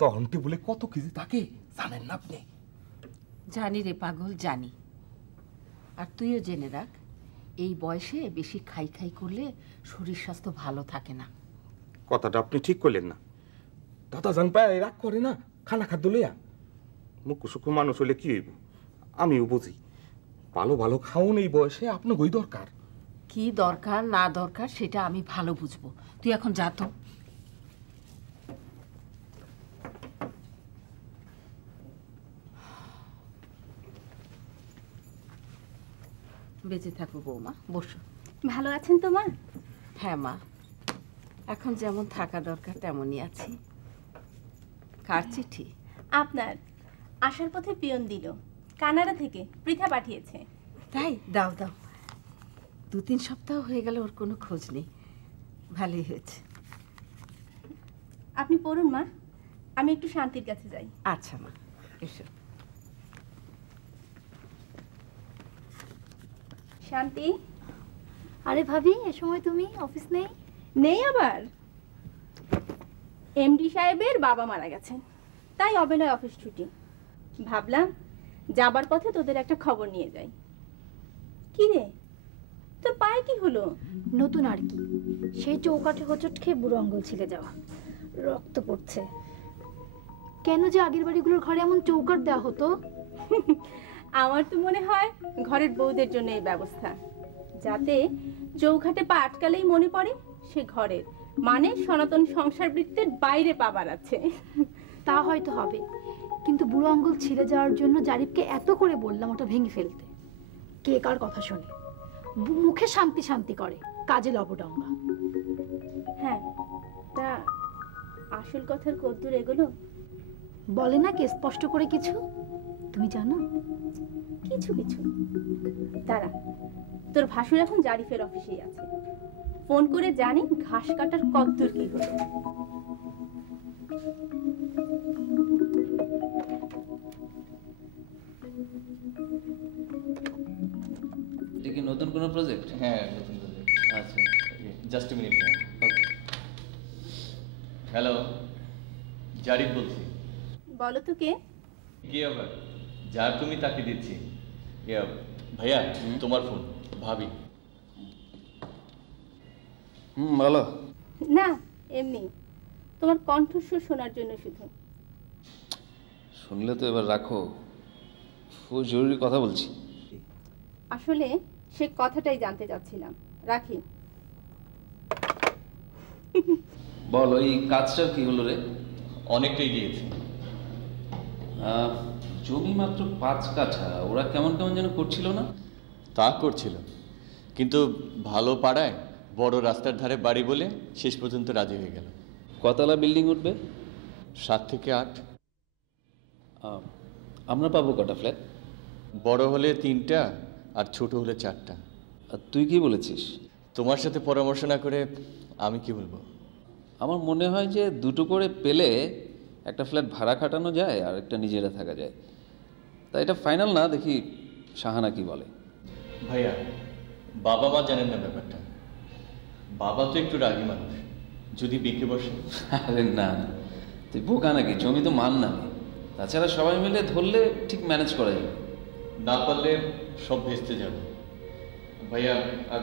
তখনটি বলে কত কেজি থাকে জানেন না আপনি? জানি রে পাগল, জানি। আর তুইও জেনে রাখ, এই বয়সে বেশি খাই খাই করলে শরীর স্বাস্থ্য ভালো থাকে না। কথাটা আপনি ঠিক করলেন না। দাদা জান পায় রাগ করে না খানা খাদ্য লইয়া। মুখ সুখু মানুষ হলে কি হইব, আমিও বুঝি। ভালো ভালো খাওন এই বয়সে আপনাকেই দরকার। কি দরকার না দরকার সেটা আমি ভালো বুঝবো। তুই এখন যা তো। বেঁচে থাকো বৌমা, বসো। ভালো আছেন তো মা? হ্যাঁ মা, এখন যেমন থাকা দরকার তেমনই আছি। কার চিঠি? আপনার। আসার পথে পিয়ন দিল, কানাডা থেকে পৃথা পাঠিয়েছে। তাই? দাও দাও। 2-3 সপ্তাহ হয়ে গেল ওর কোনো খোঁজ নেই। ভালোই হয়েছে। আপনি পড়ুন মা, আমি একটু শান্তির কাছে যাই। আচ্ছা মা, এসো। শান্তি। আরে ভাবি, এ সময় তুমি? অফিস নেই? নেই আবার। এমডি সাহেবের বাবা মারা গেছেন, তাই অবেলায় অফিস ছুটি। ভাবলাম যাবার পথে তোদের একটা খবর নিয়ে যাই। কি রে, তোর পায়ে কি হলো? নতুন আর কি, সেই চৌকাঠে হোঁচট খেয়ে বুড়ো আঙ্গুল ছিঁড়ে যাওয়া, রক্ত পড়ছে। কেন যে আগের বাড়িগুলোর ঘরে এমন চৌকাঠ দেওয়া হতো? আমার তো মনে হয় ঘরের বউদের জন্য এই ব্যবস্থা, যাতে চৌখাটে পা আটকালেই মনে পড়ে সে ঘরের, মানে সনাতন সংসার বৃত্তের বাইরে পা বাড়াচ্ছে। তা হয়তো হবে, কিন্তু বুড়ো আঙ্গুল ছিঁড়ে যাওয়ার জন্য জারিফকে এত করে বললাম ওটা ভেঙে ফেলতে। কে কার কথা শোনে? মুখে শান্তি শান্তি করে, কাজে লবডঙ্গা। হ্যাঁ, তা আসল কথার কদ্দূর এগুলো? বলে না কে স্পষ্ট করে কিছু? তুমি জানো? কিছু কিছু। দাঁড়া, তোর ভাসুর এখন জারিফের অফিসেই আছে, ফোন করে জানি ঘাস কাটার কদ্দূর কি হলো। এটা কি নতুন কোনো প্রজেক্ট? হ্যাঁ, নতুন প্রজেক্ট। আচ্ছা, জাস্ট মিনিট। ওকে। হ্যালো, জারিফ বলছি। বলো তো কে? কে আবার? যার তুমি তাকে দিচ্ছি। ভাইয়া, তোমার ফোন। ভাবি। বলো। না, এমনি তোমার কণ্ঠস্বর শোনার জন্য শুধু। শুনলে তো এবার রাখো, খুব জরুরি কথা বলছি। আসলে সে কথাটাই জানতে চাচ্ছিলাম। রাখি। বল, ওই কাজটার কি হলো রে? অনেকটাই গিয়েছে। জমি মাত্র 5 কাঠা, ওরা কেমন কেমন যেন করছিল না? তা করছিল, কিন্তু ভালো পাড়ায় বড় রাস্তার ধারে বাড়ি বলে শেষ পর্যন্ত রাজি হয়ে গেল। কতলা বিল্ডিং উঠবে? 7 থেকে 8। আমরা পাবো কটা ফ্ল্যাট? বড় হলে 3টা আর ছোট হলে 4টা। আর তুই কি বলেছিস? তোমার সাথে পরামর্শ না করে আমি কি বলবো? আমার মনে হয় যে 2টো করে পেলে একটা ফ্ল্যাট ভাড়া খাটানো যায় আর একটা নিজেরা থাকা যায়। তাই এটা ফাইনাল না, দেখি শাহানা কি বলে। ভাইয়া, বাবা মা জানেন না ব্যাপারটা। বাবা তো একটু রাগী মানুষ, যদি বিক্রি বসে? আরে না, তুই বোকা নাকি? জমি তো মান নামে, তাছাড়া সবাই মিলে ধরলে ঠিক ম্যানেজ করা যাবে। না পারলে সব ভেস্তে যাবে। ভাইয়া, আর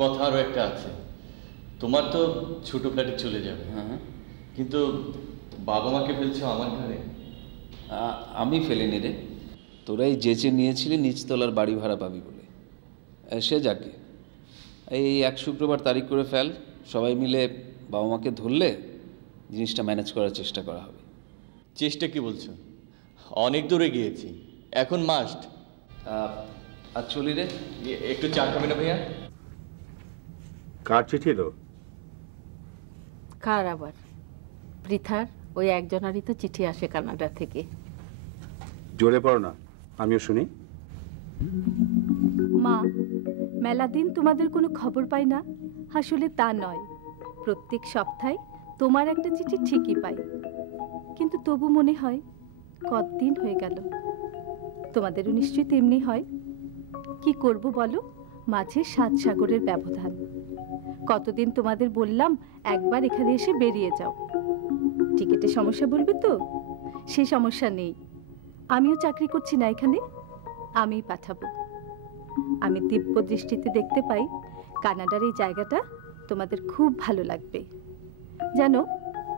কথা আরও একটা আছে। তোমার তো ছোট ফ্ল্যাটে চলে যাবে, হ্যাঁ, কিন্তু বাবা মাকে ফেলছো আমার ঘরে। আমি ফেলিনি রে, তোরাই যেচে নিয়েছিলি নিচতলার বাড়ি ভাড়া পাবি বলে। সে যাকে, এই 1 শুক্রবার তারিখ করে ফেল, সবাই মিলে বাবা মাকে ধরলে জিনিসটা ম্যানেজ করার চেষ্টা করা হবে। চেষ্টা কি বলছো? অনেক দূরে গিয়েছি, এখন মাস্ট। আর চলি রে। একটু চা খাবে না ভাইয়া? কার চিঠি এলো? কার আবার? পৃথার ওই একজনারই তো চিঠি আসে কানাডা থেকে। জোরে পড়ো না, আমিও শুনি। মা, মেলা দিন তোমাদের কোনো খবর পাই না। আসলে তা নয়, প্রত্যেক সপ্তাহে তোমার একটা চিঠি ঠিকই পাই, কিন্তু তবু মনে হয় কতদিন হয়ে গেল। তোমাদেরও নিশ্চয়ই তেমনি হয়। কি করব বলো, মাঝে 7 সাগরের ব্যবধান। কতদিন তোমাদের বললাম একবার এখানে এসে বেরিয়ে যাও। টিকিটের সমস্যা বলবে তো? সেই সমস্যা নেই, আমিও চাকরি করছি না এখানে, আমিই পাঠাবো। আমি দিব্য দৃষ্টিতে দেখতে পাই কানাডার এই জায়গাটা তোমাদের খুব ভালো লাগবে। জানো,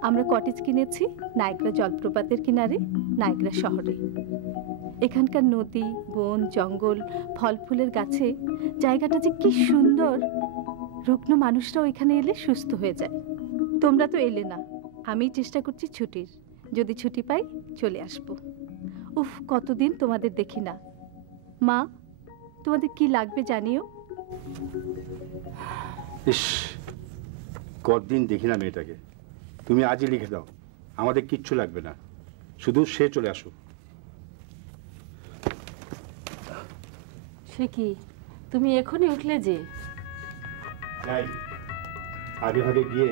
আমরা কটেজ কিনেছি নায়গ্রা জলপ্রপাতের কিনারে, নায়গ্রা শহরে। এখানকার নদী, বন, জঙ্গল, ফল ফুলের গাছে জায়গাটা যে কি সুন্দর। রুগ্ন মানুষরাও এখানে এলে সুস্থ হয়ে যায়। তোমরা তো এলে না, আমি চেষ্টা করছি ছুটির, যদি ছুটি পাই চলে আসবো। উফ, কতদিন তোমাদের দেখি না। মা, তোমাদের কি লাগবে জানিও। ইস, কতদিন দেখি না মেয়েটাকে। তুমি আজই লিখে দাও, আমাদের কিচ্ছু লাগবে না, শুধু সে চলে আসুক। সে কি, তুমি এখনই উঠলে যে? যাই, আগে ভাগে গিয়ে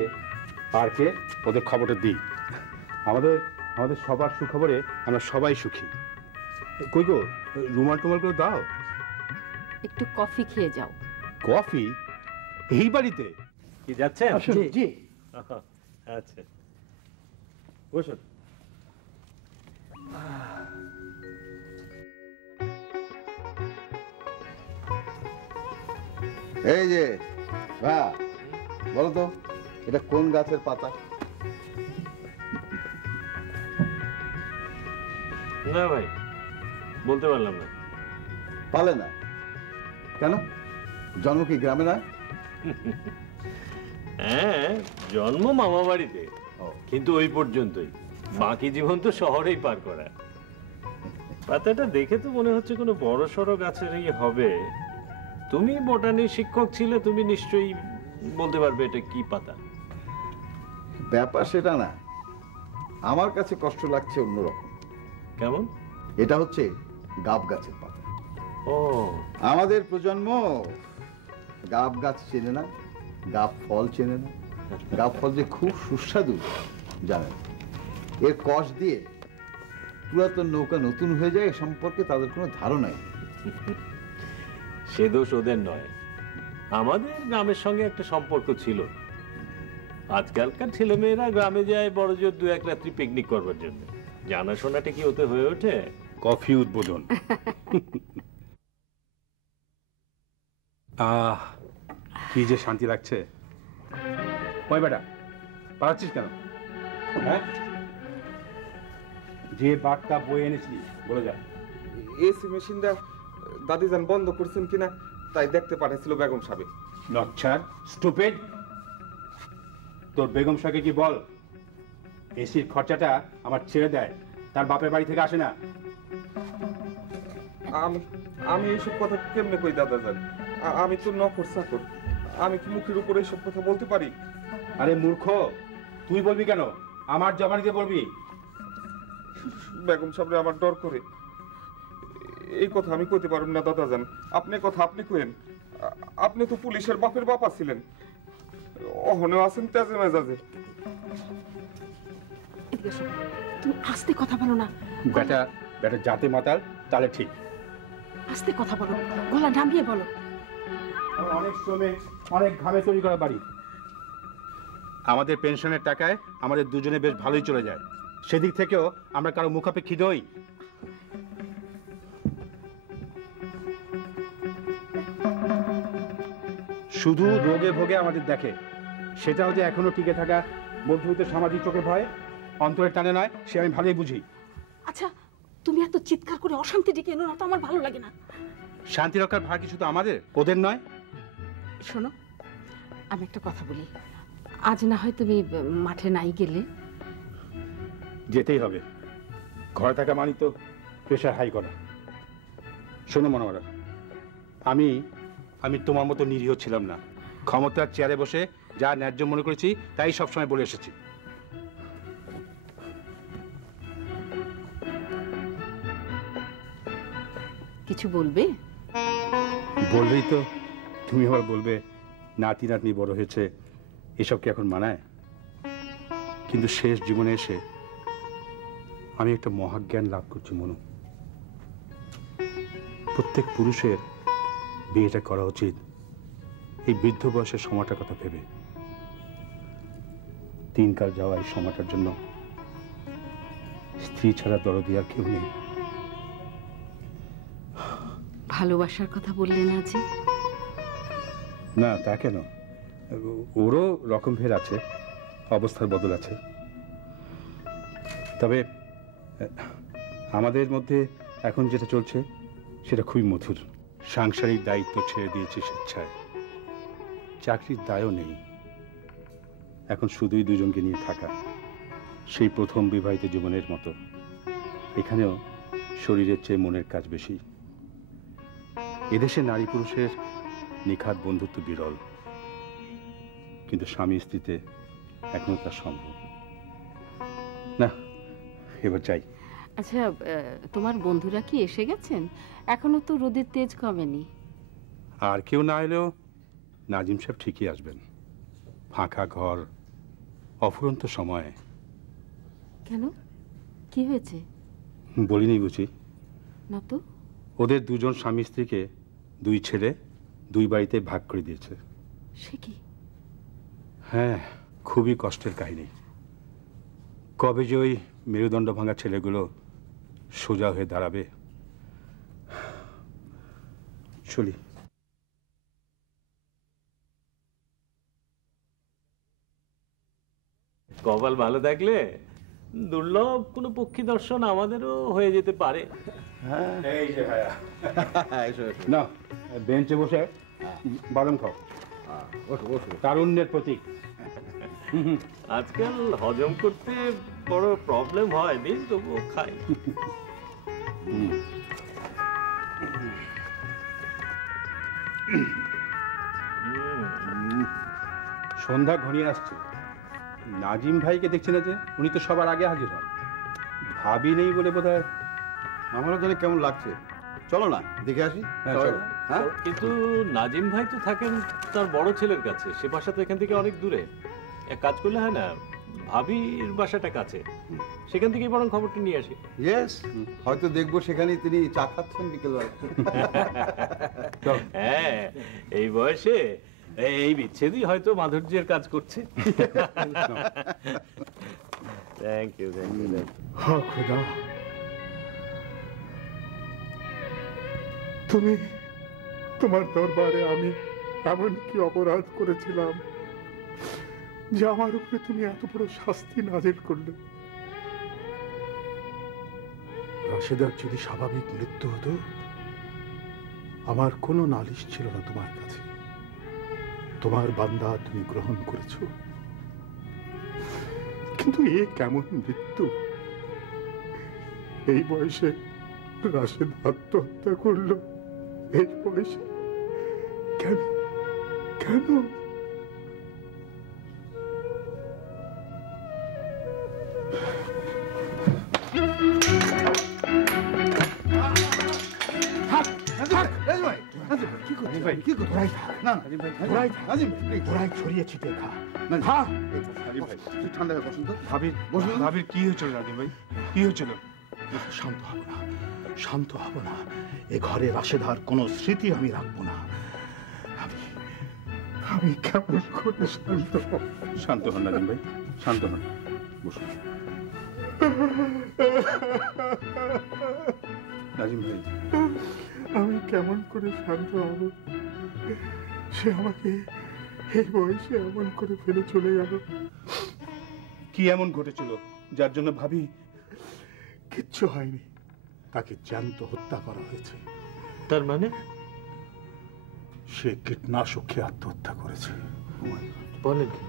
পার্কে ওদের খবরটা দিই। আমাদের আমাদের সবার সুখবরে আমরা সবাই সুখী। কই গো, রুমাল টুমাল করে দাও। একটু কফি খেয়ে যাও। কফি এই বাড়িতে? কি যাচ্ছেন? জি জি। আচ্ছা, বসুন। এই যে ভাই, বলো তো এটা কোন গাছের পাতা? না ভাই, বলতে পারলাম না। পালে না কেন? জন্ম কি গ্রামে না? হ্যাঁ, জন্ম মামা বাড়িতে, কিন্তু ওই পর্যন্তই। বাকি জীবন তো শহরেই পার করা। পাতাটা দেখে তো মনে হচ্ছে কোনো বড় সড়ো গাছেরই হবে। তুমি বোটানির শিক্ষক ছিলে, তুমি নিশ্চয়ই বলতে পারবে এটা কি পাতা। ব্যাপার সেটা না, আমার কাছে কষ্ট লাগছে অন্যরকম। কেমন? এটা হচ্ছে গাব গাছের পাতা। ও, আমাদের প্রজন্ম গাব গাছ চেনে না, গাব ফল চেনে না। গাব ফল যে খুব সুস্বাদু জানেন, এর কষ দিয়ে পুরাতন নৌকা নতুন হয়ে যায় এ সম্পর্কে তাদের কোনো ধারণাই নেই। সে দোষ ওদের নয়, আমাদের গ্রামের সঙ্গে একটা সম্পর্ক ছিল। আজকালকার ছেলেমেয়েরা গ্রামে যায় বড় জোর 2-1 রাত্রি পিকনিক করবার জন্য। জানাশোনাটা কি ওতে হয়ে ওঠে? কফি উদ্বোধন। কি যে শান্তি লাগছে। ওই বেটা, পালাচ্ছিস কেন? হ্যাঁ, যে বাঘটা বয়ে এনেছিলি বলে যা। এসি মেশিনটা দাদিজান বন্ধ করছেন কিনা তাই দেখতে পাঠাইছিল বেগম সাহেব। নচ্ছার, স্টুপিড। তোর বেগম সাহেবকে কি বল এসির খরচাটা আমার ছেড়ে দেয়, তার বাপের বাড়ি থেকে আসে না। আমি এইসব কথা কেমনে কই দাদাজান? আমি তো নকর চাকর, আমি কি মুখের উপরে এইসব কথা বলতে পারি? আরে মূর্খ, তুই বলবি কেন? আমার জবানিতে বলবি। বেগম সাহেব আমার ডর করে। এই কথা আমি কইতে পারুম না দাদাজান, আপনি কথা আপনি কইেন। আপনি তো পুলিশের বাপের বাপা ছিলেন, অহনেও আছেন তেজে মেজাজে। তুমি আস্তে কথা বলো না। বেটা বেটা জাতে মাতাল, তাহলে ঠিক। আস্তে কথা বলো, গলা নামিয়ে বলো। অনেক শ্রমে অনেক ঘামে তৈরি করা বাড়ি, আমাদের পেনশনের টাকায় আমাদের দুজনে বেশ ভালোই চলে যায়, সেদিক থেকেও আমরা কারো মুখাপেক্ষী নই। শুধু রোগে ভোগে আমাদের দেখে, সেটাও যে এখনো টিকে থাকা মধ্যবিত্ত সামাজিক চোখে ভয়, অন্তরের টানে নয়, সে আমি ভালোই বুঝি। আচ্ছা, তুমি এত চিৎকার করে অশান্তি ডেকে এনো না তো, আমার ভালো লাগে না। শান্তি রক্ষার ভার কি শুধু আমাদের, ওদের নয়? শোনো, আমি একটা কথা বলি, আজ না হয় তুমি মাঠে নাই গেলে? যেতেই হবে, ঘরে থাকা মানে তো প্রেশার হাই করা। শোনো মনোহরা, আমি তোমার মতো নিরীহ ছিলাম না। ক্ষমতার চেয়ারে বসে যা ন্যায্য মনে করেছি তাই সবসময় বলে এসেছি। কিছু বলবে? বললেই তো তুমি আবার বলবে নাতি নাতনি বড় হয়েছে, এসব কি এখন মানায়? কিন্তু শেষ জীবনে এসে আমি একটা মহাজ্ঞান লাভ করছি মনু। প্রত্যেক পুরুষের বিয়েটা করা উচিত এই বৃদ্ধ বয়সের সময়টার কথা ভেবে। দিনকাল যাওয়া এই সময়টার জন্য স্ত্রী ছাড়া দরদি আর কেউ নেই। ভালোবাসার কথা বললে না যে? না, তা কেন? ওরও রকমভেদ আছে, অবস্থার বদল আছে। তবে আমাদের মধ্যে এখন যেটা চলছে সেটা খুবই মধুর। সাংসারিক দায়িত্ব ছেড়ে দিয়েছি স্বেচ্ছায়, চাকরির দায়ও নেই। এখন শুধুই দুজনকে নিয়ে থাকা, সেই প্রথম বিবাহিত জীবনের মতো। এখানেও শরীরের চেয়ে মনের কাজ বেশি। এদেশে নারী পুরুষের নিখাত বন্ধুত্ব বিরল, কিন্তু স্বামী স্ত্রীতে এখনো তা সম্ভব না। এবার যাই। আচ্ছা, তোমার বন্ধুরা কি এসে গেছেন? এখনো তো রোদের তেজ কমেনি। আর কেউ না এলেও নাজিম সাহেব ঠিকই আসবেন। ফাঁকা ঘর, অফুরন্ত সময়। কেন, কি হয়েছে? বলিনি বুঝি? না তো। ওদের দুজন স্বামী স্ত্রীকে দুই ছেলে দুই বাড়িতে ভাগ করে দিয়েছে। সে কি? হ্যাঁ, খুবই কষ্টের কাহিনী। কবে যে ওই মেরুদণ্ড ভাঙা ছেলেগুলো সোজা হয়ে দাঁড়াবে। চলি। কপাল ভালো থাকলে দুর্লভ কোনো পক্ষী দর্শন আমাদেরও হয়ে যেতে পারে। এই যে ভাইয়া, না বেঞ্চে বসে বাদাম খাও, তারুণ্যের প্রতীক। আজকাল হজম করতে বড় প্রবলেম হয়, দিন তবুও খাই। সন্ধ্যা ঘনিয়ে আসছে, নাজিম ভাইকে দেখছি না যে? উনি তো সবার আগে হাজির হন। ভাবি নেই বলে বোধহয়। আমারও জানি কেমন লাগছে, চলো না দেখে আসি। হ্যাঁ, কিন্তু নাজিম ভাই তো থাকেন তার বড় ছেলের কাছে, সে বাসা তো এখান থেকে অনেক দূরে। এক কাজ করলে হয় না, ভাবির বাসাটা কাছে, সেখান থেকে বরং খবরটা নিয়ে আসি। ইয়েস, হয়তো দেখবো সেখানেই তিনি চা খাচ্ছেন বিকেলবেলা। হ্যাঁ, এই বয়সে এই বিচ্ছেদই হয়তো মাধুর্যের কাজ করছে। Thank you, thank you. হ্যাঁ খোদা, তুমি তোমার দরবারে আমি এমন কি অপরাধ করেছিলাম যে আমার উপরে তুমি এত বড় শাস্তি নাজিল করলে? রাশেদার যদি স্বাভাবিক মৃত্যু হতো, আমার কোনো নালিশ ছিল না তোমার কাছে। তোমার বান্দা তুমি গ্রহণ করেছো, কিন্তু এ কেমন মৃত্যু? এই বয়সে রাশেদ আত্মহত্যা করলো, এই বয়সে কেন? কেন? ভাবির কি হয়েছিল নাজিম ভাই? কি হয়েছিল? শান্ত হব না, শান্ত হব না। এ ঘরে রাশেদার কোনো স্মৃতি আমি রাখবো না। আমি আমি কেমন করে শান্ত হব? শান্ত হন নাজিম ভাই, শান্ত হন, বসুন। নাজিম ভাই, আমি কেমন করে শান্ত হব? সে আমাকে এই বয়সে এমন করে ফেলে চলে গেল। কি এমন ঘটেছিল যার জন্য ভাবি? কিচ্ছু হয়নি, তাকে জ্যান্ত হত্যা করা হয়েছে। তার মানে? সে কীটনাশক খেয়ে আত্মহত্যা করেছে। বলেন কি?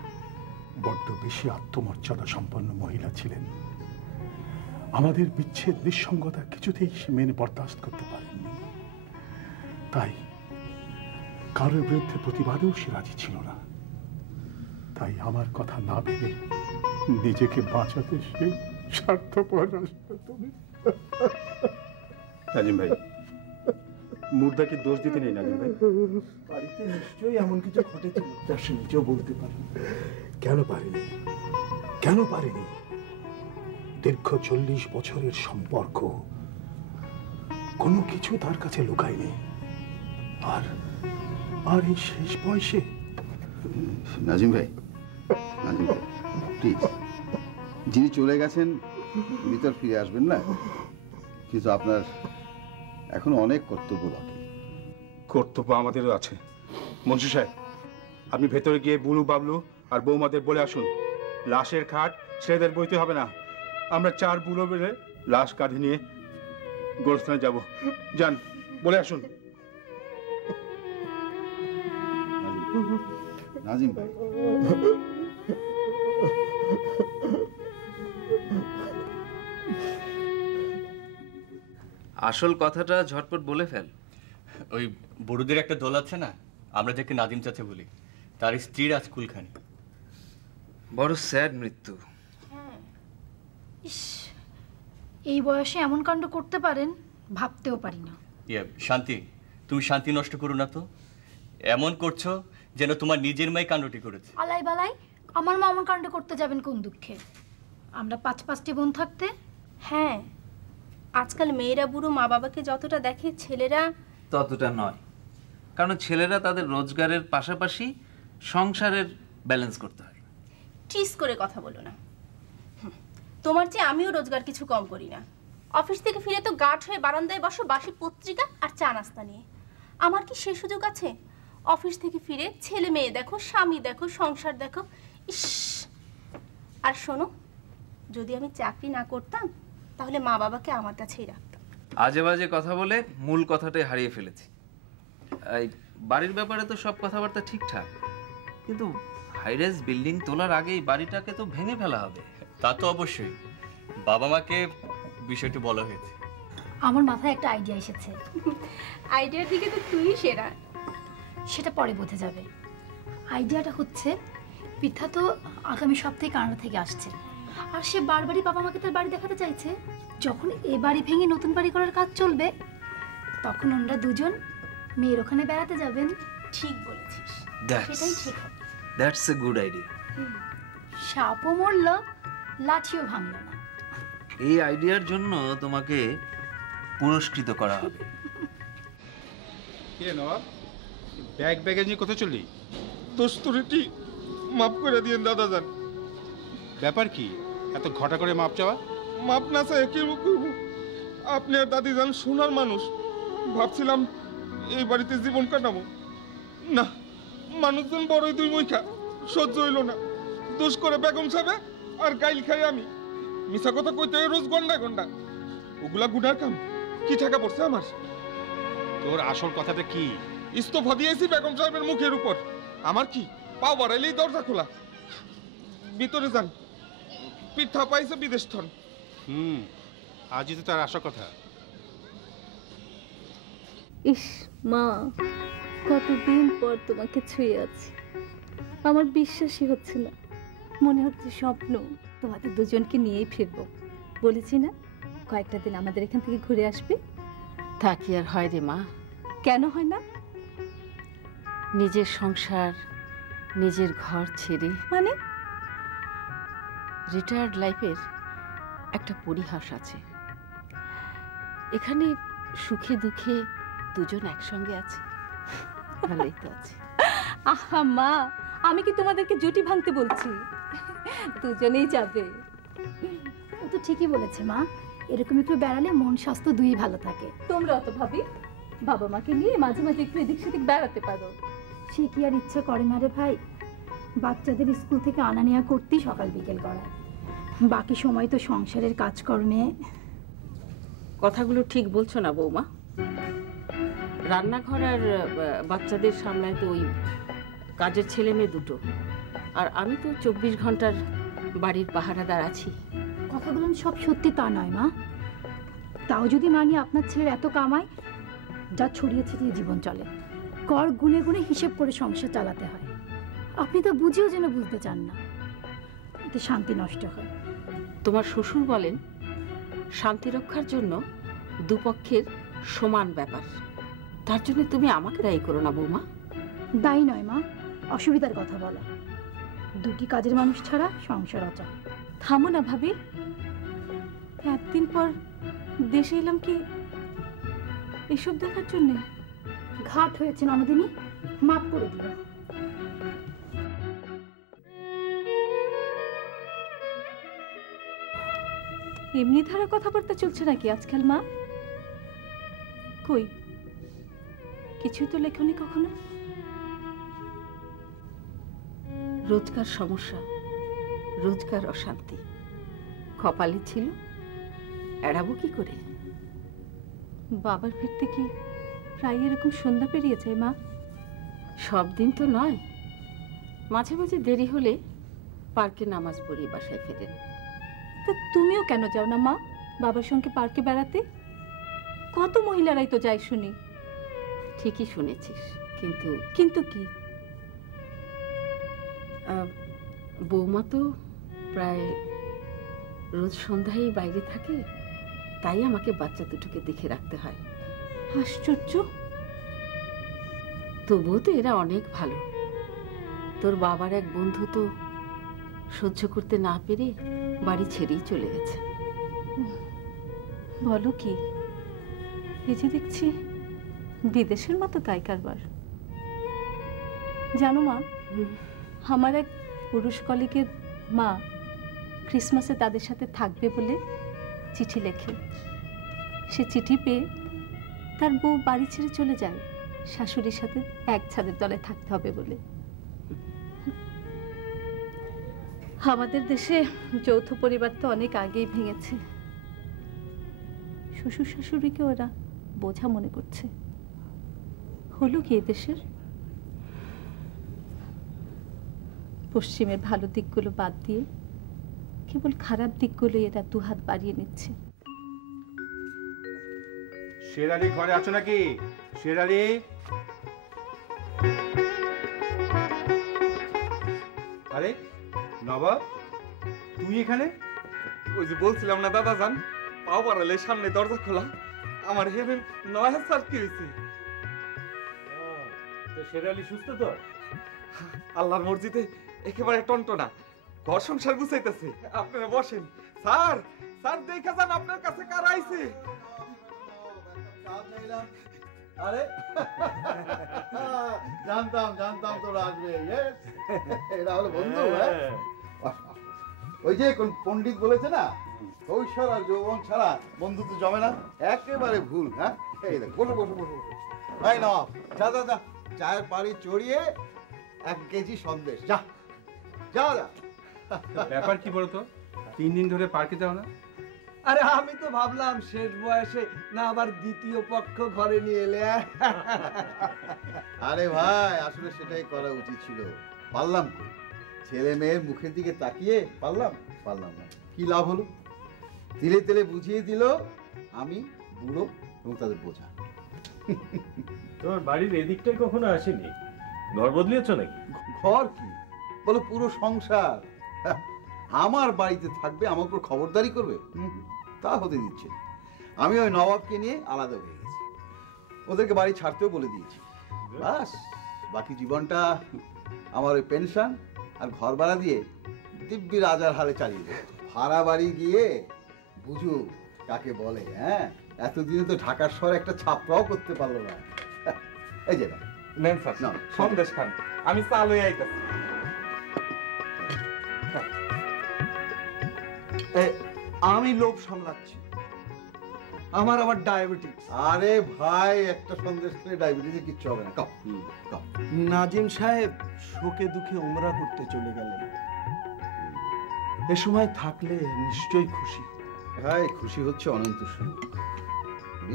বড্ড বেশি আত্মমর্যাদা সম্পন্ন মহিলা ছিলেন। আমাদের বিচ্ছেদ নিঃসঙ্গতা কিছুতেই সে মেনে বরদাস্ত করতে পারেননি। তাই কারোর বিরুদ্ধে প্রতিবাদেও সে রাজি ছিল না। তাই আমার কথা না ভেবে নিজেকে বাঁচাতে সে স্বার্থপর রাস্তা। তুমি নাজিম ভাই, মুর্দাকে দোষ দিতে নেই নাজিম ভাই। বাড়িতে নিশ্চয়ই এমন কিছু ঘটেছিল তা সে নিজেও বলতে পারে। কেন পারেনি? কেন পারেনি? দীর্ঘ 40 বছরের সম্পর্ক, কোনো কিছু তার কাছে লুকায়নি। আর আর এই শেষ বয়সে। নাজিম ভাই, নাজিম ভাই প্লিজ, যিনি চলে গেছেন উনি তো আর ফিরে আসবেন না, কিন্তু আপনার এখনো অনেক কর্তব্য বাকি। কর্তব্য আমাদেরও আছে। মুন্সি সাহেব, আপনি ভেতরে গিয়ে বুলু বাবলু আর বৌমাদের বলে আসুন, লাশের খাট ছেলেদের বইতে হবে না। আমরা 4 বুলো বেড়ে লাশ কাঁধে নিয়ে গোরস্থানে যাব। যান, বলে আসুন। নাজিম ভাই, আসল কথাটা ঝটপট বলে ফেল। ওই বড়দের একটা দল আছে না, আমরা যাকে নাদিম চাচা বলি, তার স্ত্রীর আজ কুলখানি। বড় স্যাড মৃত্যু। ইস, এই বয়সে এমন কাণ্ড করতে পারেন ভাবতেও পারি না। শান্তি, তুমি শান্তি নষ্ট করো না তো। এমন করছো যেন তোমার নিজের মাই কাণ্ডটি করেছে। আলাই বালাই, আমার মা অমন কাণ্ড করতে যাবেন কোন দুঃখে? আমরা 5-5টি বোন থাকতে। হ্যাঁ, আজকাল মেয়েরা বুড়ো মা বাবাকে যতটা দেখে, ছেলেরা ততটা নয়। কারণ ছেলেরা তাদের রোজগারের পাশাপাশি সংসারের ব্যালেন্স করতে হয়। টিস করে কথা বলো না। তোমার চেয়ে আমিও রোজগার কিছু কম করি না। অফিস থেকে ফিরে তো গাঢ় হয়ে বারান্দায় বসো বাসি পত্রিকা আর চা নাস্তা নিয়ে। আমার কি সে সুযোগ আছে? অফিস থেকে ফিরে ছেলে মেয়ে দেখো, স্বামী দেখো, সংসার দেখো। ইস, আর শোনো, যদি আমি চাকরি না করতাম তাহলে মা বাবাকে আমার কাছেই রাখতাম। আজে বাজে কথা বলে মূল কথাটাই হারিয়ে ফেলেছি। এই বাড়ির ব্যাপারে তো সব কথাবার্তা ঠিকঠাক, কিন্তু হাইরাইজ বিল্ডিং তোলার আগেই বাড়িটাকে তো ভেঙে ফেলা হবে। তা তো অবশ্যই, বাবা মাকে বিষয়টি বলা হয়েছে। আমার মাথায় একটা আইডিয়া এসেছে। আইডিয়া থেকে তো তুই সেরা। সেটা পরে বোঝা যাবে। আইডিয়াটা হচ্ছে, পিঠা তো আগামী সপ্তাহে কানাডা থেকে আসছে, আর সে বারবারই বাবা মাকে তার বাড়ি দেখাতে চাইছে। যখন এ বাড়ি ভেঙে নতুন বাড়ি করার কাজ চলবে, তখন ওনারা দুজন মেয়ের ওখানে বেড়াতে যাবেন। ঠিক বলেছিস, That's- সেটাই ঠিক হবে। That's a good idea. সাপও মরল, লাঠিও ভাঙল না। এই আইডিয়ার জন্য তোমাকে পুরস্কৃত করা হবে। কে নবাব, ব্যাগ ব্যাগেজ নিয়ে কোথায় চললি? দোস্তরিটি মাফ করে দিয়েন দাদা যান। ব্যাপার কি এত ঘটা করে মাপ চাওয়া? মাপ না চাই কি করব? আপনি আর দাদি যান সোনার মানুষ, ভাবছিলাম এই বাড়িতে জীবন কাটাবো না। মানুষজন বড়ই দুই মইখা, সহ্য হইল না। দোষ করে বেগম সাহেব আর গাইল খাই আমি। মিছা কথা কইতে হয় রোজ গন্ডা গন্ডা। ওগুলা গুনার কাম। কি ঠেকা পড়ছে আমার? তোর আসল কথাটা কি? ইস্তফা দিয়েছি বেগম সাহেবের মুখের উপর। আমার কি পাও বাড়াইলেই দরজা খোলা। ভিতরে যান, পিঠা পাইছে বিদেশ থন। আজই তো তার আসল কথা। ইস মা, কতদিন পর তোমাকে ছুঁয়ে আছি, আমার বিশ্বাসই হচ্ছে না। মনে হচ্ছে স্বপ্ন। তোমাদের দুজনকে নিয়েই ফিরবো। বলেছি না কয়েকটা দিন আমাদের এখান থেকে ঘুরে আসবে। তা কি আর হয় রে মা? কেন হয় না? নিজের সংসার, নিজের ঘর ছেড়ে, মানে রিটায়ার্ড লাইফের একটা পরিহাস আছে। এখানে সুখে দুঃখে দুজন একসঙ্গে আছে, ভালোই তো আছে। আহা মা, আমি কি তোমাদেরকে জুটি ভাঙতে বলছি? দুজনেই যাবে। ও তো ঠিকই বলেছে মা, এরকম একটু বেড়ালে মন স্বাস্থ্য দুই ভালো থাকে। তোমরা অত ভাবি, বাবা মাকে নিয়ে মাঝে মাঝে একটু এদিক সেদিক বেড়াতে পারো। সে কি আর ইচ্ছে করে না রে ভাই? বাচ্চাদের স্কুল থেকে আনা নেওয়া করতেই সকাল বিকেল করায়, বাকি সময় তো সংসারের কাজকর্মে। কথাগুলো ঠিক বলছো না বৌমা। রান্নাঘর আর বাচ্চাদের সামলায় তো ওই কাজের ছেলে মেয়ে দুটো, আর আমি তো 24 ঘন্টার বাড়ির পাহারাদার আছি। কথাগুলো সব সত্যি তা নয় মা। তাও যদি মানি আপনার ছেলের এত কামায়, যা ছড়িয়ে ছিটিয়ে জীবন চলে, কর গুনে গুনে হিসেব করে সংসার চালাতে হয়। আপনি তো বুঝেও যেন বুঝতে চান না, এতে শান্তি নষ্ট হয়। তোমার শ্বশুর বলেন শান্তি রক্ষার জন্য দুপক্ষের সমান ব্যাপার। তার জন্য তুমি আমাকে দায়ী করো না বৌমা। দায়ী নয় মা, অসুবিধার কথা বলা। দুটি কাজের মানুষ ছাড়া সংসার অচল। থামো না ভাবি, একদিন পর দেশে এলাম কি এসব দেখার জন্যে? ঘাট হয়েছে ননদিনী, মাফ করে দিও। এমনি ধারা কথাবার্তা চলছে নাকি আজকাল মা? কই কিছুই তো লেখনি কখনো। রোজকার সমস্যা, রোজকার অশান্তি কপালে ছিল, এড়াবো কি করে? বাবার ফিরতে কি প্রায় এরকম সন্ধ্যা পেরিয়ে যায় মা? সব দিন তো নয়, মাঝে মাঝে দেরি হলে পার্কে নামাজ পড়িয়ে বাসায় ফেরেন। তা তুমিও কেন যাও না মা বাবার সঙ্গে পার্কে বেড়াতে? কত মহিলারাই তো যায় শুনি। ঠিকই শুনেছিস, কিন্তু কিন্তু কি? বৌমা তো প্রায় রোজ সন্ধ্যায় বাইরে থাকে, তাই আমাকে বাচ্চা দুটোকে দেখে রাখতে হয়। আশ্চর্য! তবুও তো এরা অনেক ভালো। তোর বাবার এক বন্ধু তো সহ্য করতে না পেরে বাড়ি ছেড়েই চলে গেছে। বলো কি? এই যে দেখছি বিদেশের মতো তাই কারবার। জানো মা, আমার এক পুরুষ কলিগের মা ক্রিসমাসে তাদের সাথে থাকবে বলে চিঠি লেখে। সে চিঠি পেয়ে তার বউ বাড়ি ছেড়ে চলে যায় শাশুড়ির সাথে এক ছাদের তলে থাকতে হবে বলে। আমাদের দেশে যৌথ পরিবার তো অনেক আগেই ভেঙেছে। শ্বশুর শাশুড়িকে ওরা বোঝা মনে করছে। হলো কি দেশের? পশ্চিমের ভালো দিকগুলো বাদ দিয়ে কেবল খারাপ দিকগুলো এরা দুহাত বাড়িয়ে নিচ্ছে। শেরালি ঘরে আছো নাকি? শেরালি, আরে নবাব, তুই এখানে? ওই যে বলছিলাম না দাদা যান, পাও পারালে সামনে দরজা খোলা। আমার হেভেন নয় স্যার কি হয়েছে? তো শেরালি সুস্থ তো? আল্লাহর মর্জিতে একেবারে টনটনা, ঘর সংসার গুছাইতেছে। আপনারা বসেন। স্যার, স্যার দেখা যান আপনার কাছে কার আইছে। আরে জানতাম জানতাম তোরা আসবে। এটা হলো বন্ধু। ওই যে কোন পণ্ডিত বলেছে না, কৈশোর আর যৌবন ছাড়া বন্ধুত্ব জমে না। একেবারে ভুল। হ্যাঁ, এই দেখ, বসো বসো বসো বসো। এই নাও, যা যা যা, চায়ের পাড়ি চড়িয়ে 1 কেজি সন্দেশ। যা যা যা। ব্যাপার কি বলতো, 3 দিন ধরে পার্কে যাও না? আরে আমি তো ভাবলাম শেষ বয়সে না আবার দ্বিতীয় পক্ষ ঘরে নিয়ে এলে। আরে ভাই, আসলে সেটাই করা উচিত ছিল। পারলাম তো, ছেলে মেয়ের মুখের দিকে তাকিয়ে পারলাম না। কি লাভ হলো? তিলে তিলে বুঝিয়ে দিল আমি বুড়ো এবং তাদের বোঝা। তোমার বাড়ির এদিকটাই কখনো আসেনি? ঘর বদলিয়েছ নাকি? ঘর কি বলো, পুরো সংসার। আমার বাড়িতে থাকবে, আমার উপর খবরদারি করবে, তা হতে দিচ্ছে। আমি ওই নবাবকে নিয়ে আলাদা হয়ে গেছি, ওদেরকে বাড়ি ছাড়তেও বলে দিয়েছি। বাস, বাকি জীবনটা আমার ওই পেনশন আর ঘর ভাড়া দিয়ে দিব্যি রাজার হালে চালিয়ে দেবো। ভাড়া বাড়ি গিয়ে বুঝু কাকে বলে। হ্যাঁ, এতদিনে তো ঢাকার শহরে একটা ছাপড়াও করতে পারলো না। এই যে নেন স্যার সন্দেশ খান, আমি চা লই আইতাছি। আমি লোভ সামলাচ্ছি, আমার আবার ডায়াবেটিস। আরে ভাই, একটা সন্দেশ খেলে ডায়াবেটিসে কিচ্ছু হবে না। Cup cup. নাজিম সাহেব শোকে দুঃখে উমরা করতে চলে গেলেন, এ সময় থাকলে নিশ্চয়ই খুশি। হ্যাঁ, খুশি হচ্ছে অনন্ত সুখ।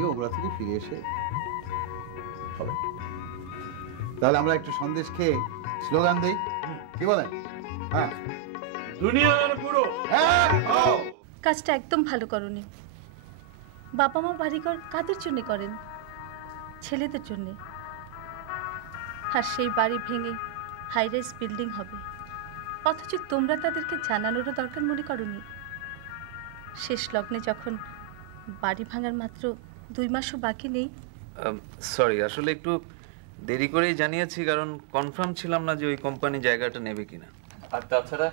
ওগুলা থেকে ফিরে এসে হবে। তাহলে আমরা একটু সন্দেশ খেয়ে স্লোগান দেই, কি বলেন? হ্যাঁ, দুনিয়ার বুড়ো। কাজটা একদম ভালো করনি। বাবা মা বাড়িঘর কাদের জন্য করেন? ছেলেদের জন্যে। আর সেই বাড়ি ভেঙে হাই রাইজ বিল্ডিং হবে, অথচ তোমরা তাদেরকে জানানোরও দরকার মনে করনি। শেষ লগ্নে যখন বাড়ি ভাঙার মাত্র 2 মাসও বাকি নেই। সরি, আসলে একটু দেরি করেই জানিয়েছি, কারণ কনফার্ম ছিলাম না যে ওই কোম্পানি জায়গাটা নেবে কিনা। আর তাছাড়া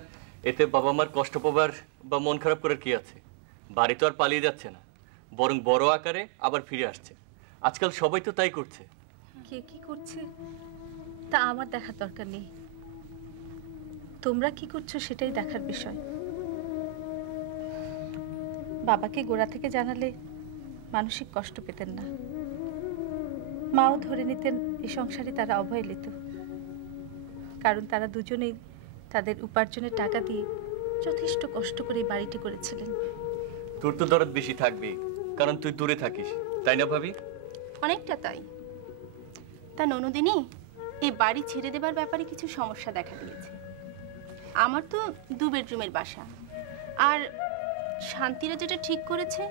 এতে বাবা মার কষ্ট পাবার বা মন খারাপ করার কি আছে? বাড়ি তো আর পালিয়ে যাচ্ছে না, বরং বড় আকারে আবার ফিরে আসছে। আজকাল সবাই তো তাই করছে। কে কি করছে তা আমার দেখার দরকার নেই, তোমরা কি করছো সেটাই দেখার বিষয়। বাবাকে গোড়া থেকে জানালে মানসিক কষ্ট পেতেন না, মাও ধরে নিতেন এই সংসারে তারা অবহেলিত। কারণ তারা দুজনেই তাদের উপার্জনের টাকা দিয়ে যথেষ্ট কষ্ট করে এই বাড়িটি করেছিলেন। তোর তো দরদ বেশি থাকবে, কারণ তুই দূরে থাকিস, তাই না ভাবি? অনেকটা তাই। তা ননদিনী, এই বাড়ি ছেড়ে দেবার ব্যাপারে কিছু সমস্যা দেখা দিয়েছে। আমার তো 2 বেডরুমের বাসা, আর শান্তিরা যেটা ঠিক করেছে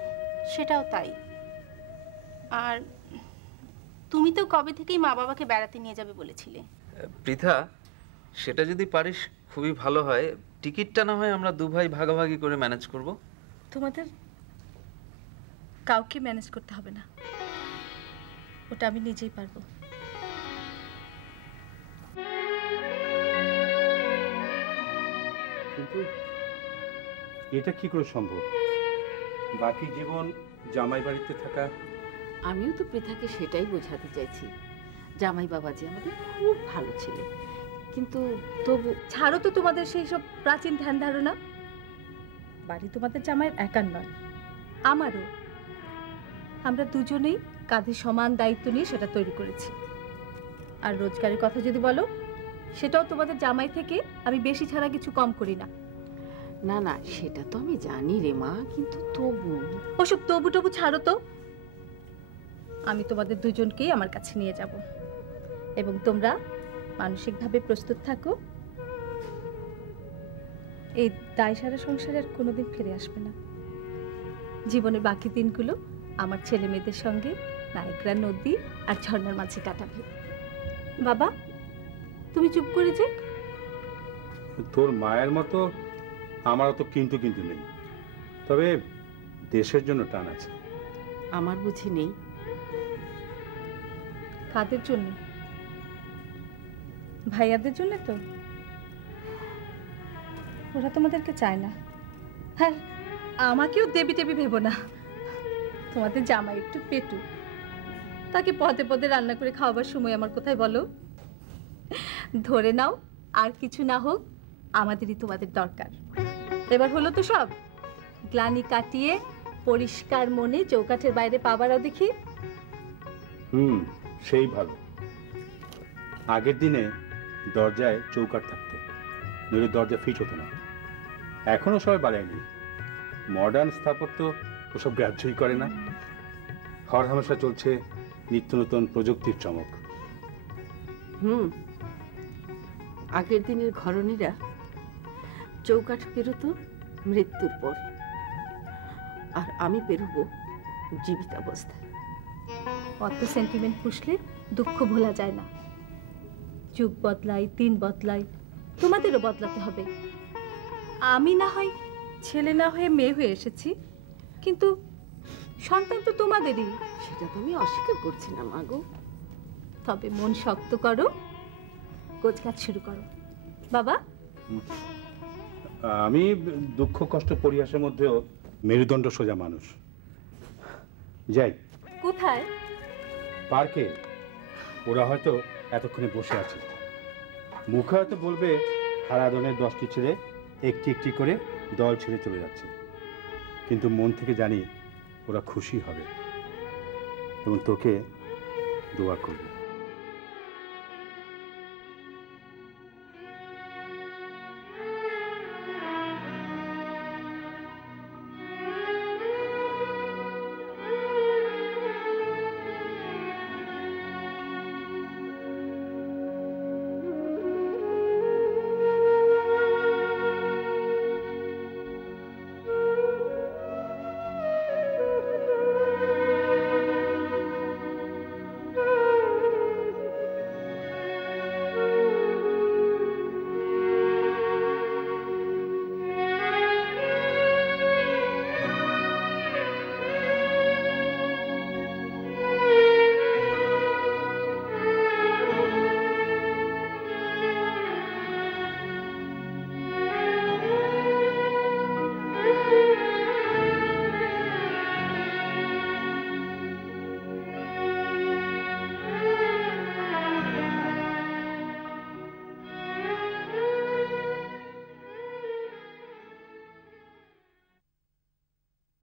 সেটাও তাই। আর তুমি তো কবে থেকেই মা বাবাকে বেড়াতে নিয়ে যাবে বলেছিলে। পৃথা, সেটা যদি পারিস খুবই ভালো হয়। টিকিটটা না হয় আমরা 2 ভাই ভাগাভাগি করে ম্যানেজ করব। তোমাদের কাউকে ম্যানেজ করতে হবে না, ওটা আমি নিজেই পারবো। কিন্তু এটা কি করে সম্ভব? বাকি জীবন জামাই বাড়িতে থাকা। আমিও তো পৃথাকে সেটাই বোঝাতে চাইছি, জামাই বাবাজি আমাদের খুব ভালো ছেলে, কিন্তু তবু। ছাড়ো তো তোমাদের সেই সব প্রাচীন ধ্যান ধারণা। বাড়ি তোমাদের জামাইয়ের একার নয়, আমারও। আমরা দুজনেই কাঁধে সমান দায়িত্ব নিয়ে সেটা তৈরি করেছি। আর রোজগারের কথা যদি বলো, সেটাও তোমাদের জামাই থেকে আমি বেশি ছাড়া কিছু কম করি না। না না, সেটা তো আমি জানি রে মা, কিন্তু তবু। ওসব তবু টবু ছাড়ো তো। আমি তোমাদের দুজনকেই আমার কাছে নিয়ে যাব, এবং তোমরা মানসিকভাবে প্রস্তুত থাকো, এই দায়সারা সংসারে আর কোনোদিন ফিরে আসবে না। জীবনের বাকি দিনগুলো আমার ছেলে মেয়েদের সঙ্গে নায়গ্রা নদী আর ঝর্ণার মাঝে কাটাবে। বাবা, তুমি চুপ করে যে। তোর মায়ের মতো আমারও তো কিন্তু নেই, তবে দেশের জন্য টান আছে। আমার বুঝি নেই? কাদের জন্য? ভাইয়াদের জন্য তো। ওরা তোমাদেরকে চায় না। হ্যাঁ, আমাকেও দেবী টেবি ভেবো না। তোমাদের জামাই একটু পেটু, তাকে পদে পদে রান্না করে খাওয়াবার সময় আমার কোথায় বলো? ধরে নাও, আর কিছু না হোক আমাদেরই তোমাদের দরকার। এবার হলো তো সব। গ্লানি কাটিয়ে পরিষ্কার মনে চৌকাঠের বাইরে পাবারও দেখি। সেই ভালো। আগের দিনে দরজায় চৌকাঠ থাকতো, নইলে দরজা ফিট হতো না। এখনো সবাই বাড়ায়নি। মডার্ন স্থাপত্য ওসব গ্রাহ্যই করে না। হর হামেশা চলছে নিত্য নতুন প্রযুক্তির চমক। আগের দিনের ঘরণীরা চৌকাঠ পেরোতো মৃত্যুর পর, আর আমি পেরোবো জীবিত অবস্থায়। অত সেন্টিমেন্ট পুষলে দুঃখ ভোলা যায় না। যুগ বদলায়, দিন বদলায়, তোমাদেরও বদলাতে হবে। আমি না হয় ছেলে না হয়ে মেয়ে হয়ে এসেছি, কিন্তু সন্তান তো তোমাদেরই। সেটা তো আমি অস্বীকার করছি না মাগো। তবে মন শক্ত করো, গোছগাছ শুরু করো। বাবা, আমি দুঃখ কষ্ট পরিহাসের মধ্যেও মেরুদণ্ড সোজা মানুষ। যাই। কোথায়? পার্কে। ওরা হয়তো এতক্ষণে বসে আছে। মুখে হয়তো বলবে হারাধনের 10টি ছেলে একটি একটি করে দল ছেড়ে চলে যাচ্ছে, কিন্তু মন থেকে জানি ওরা খুশি হবে এবং তোকে দোয়া করবে।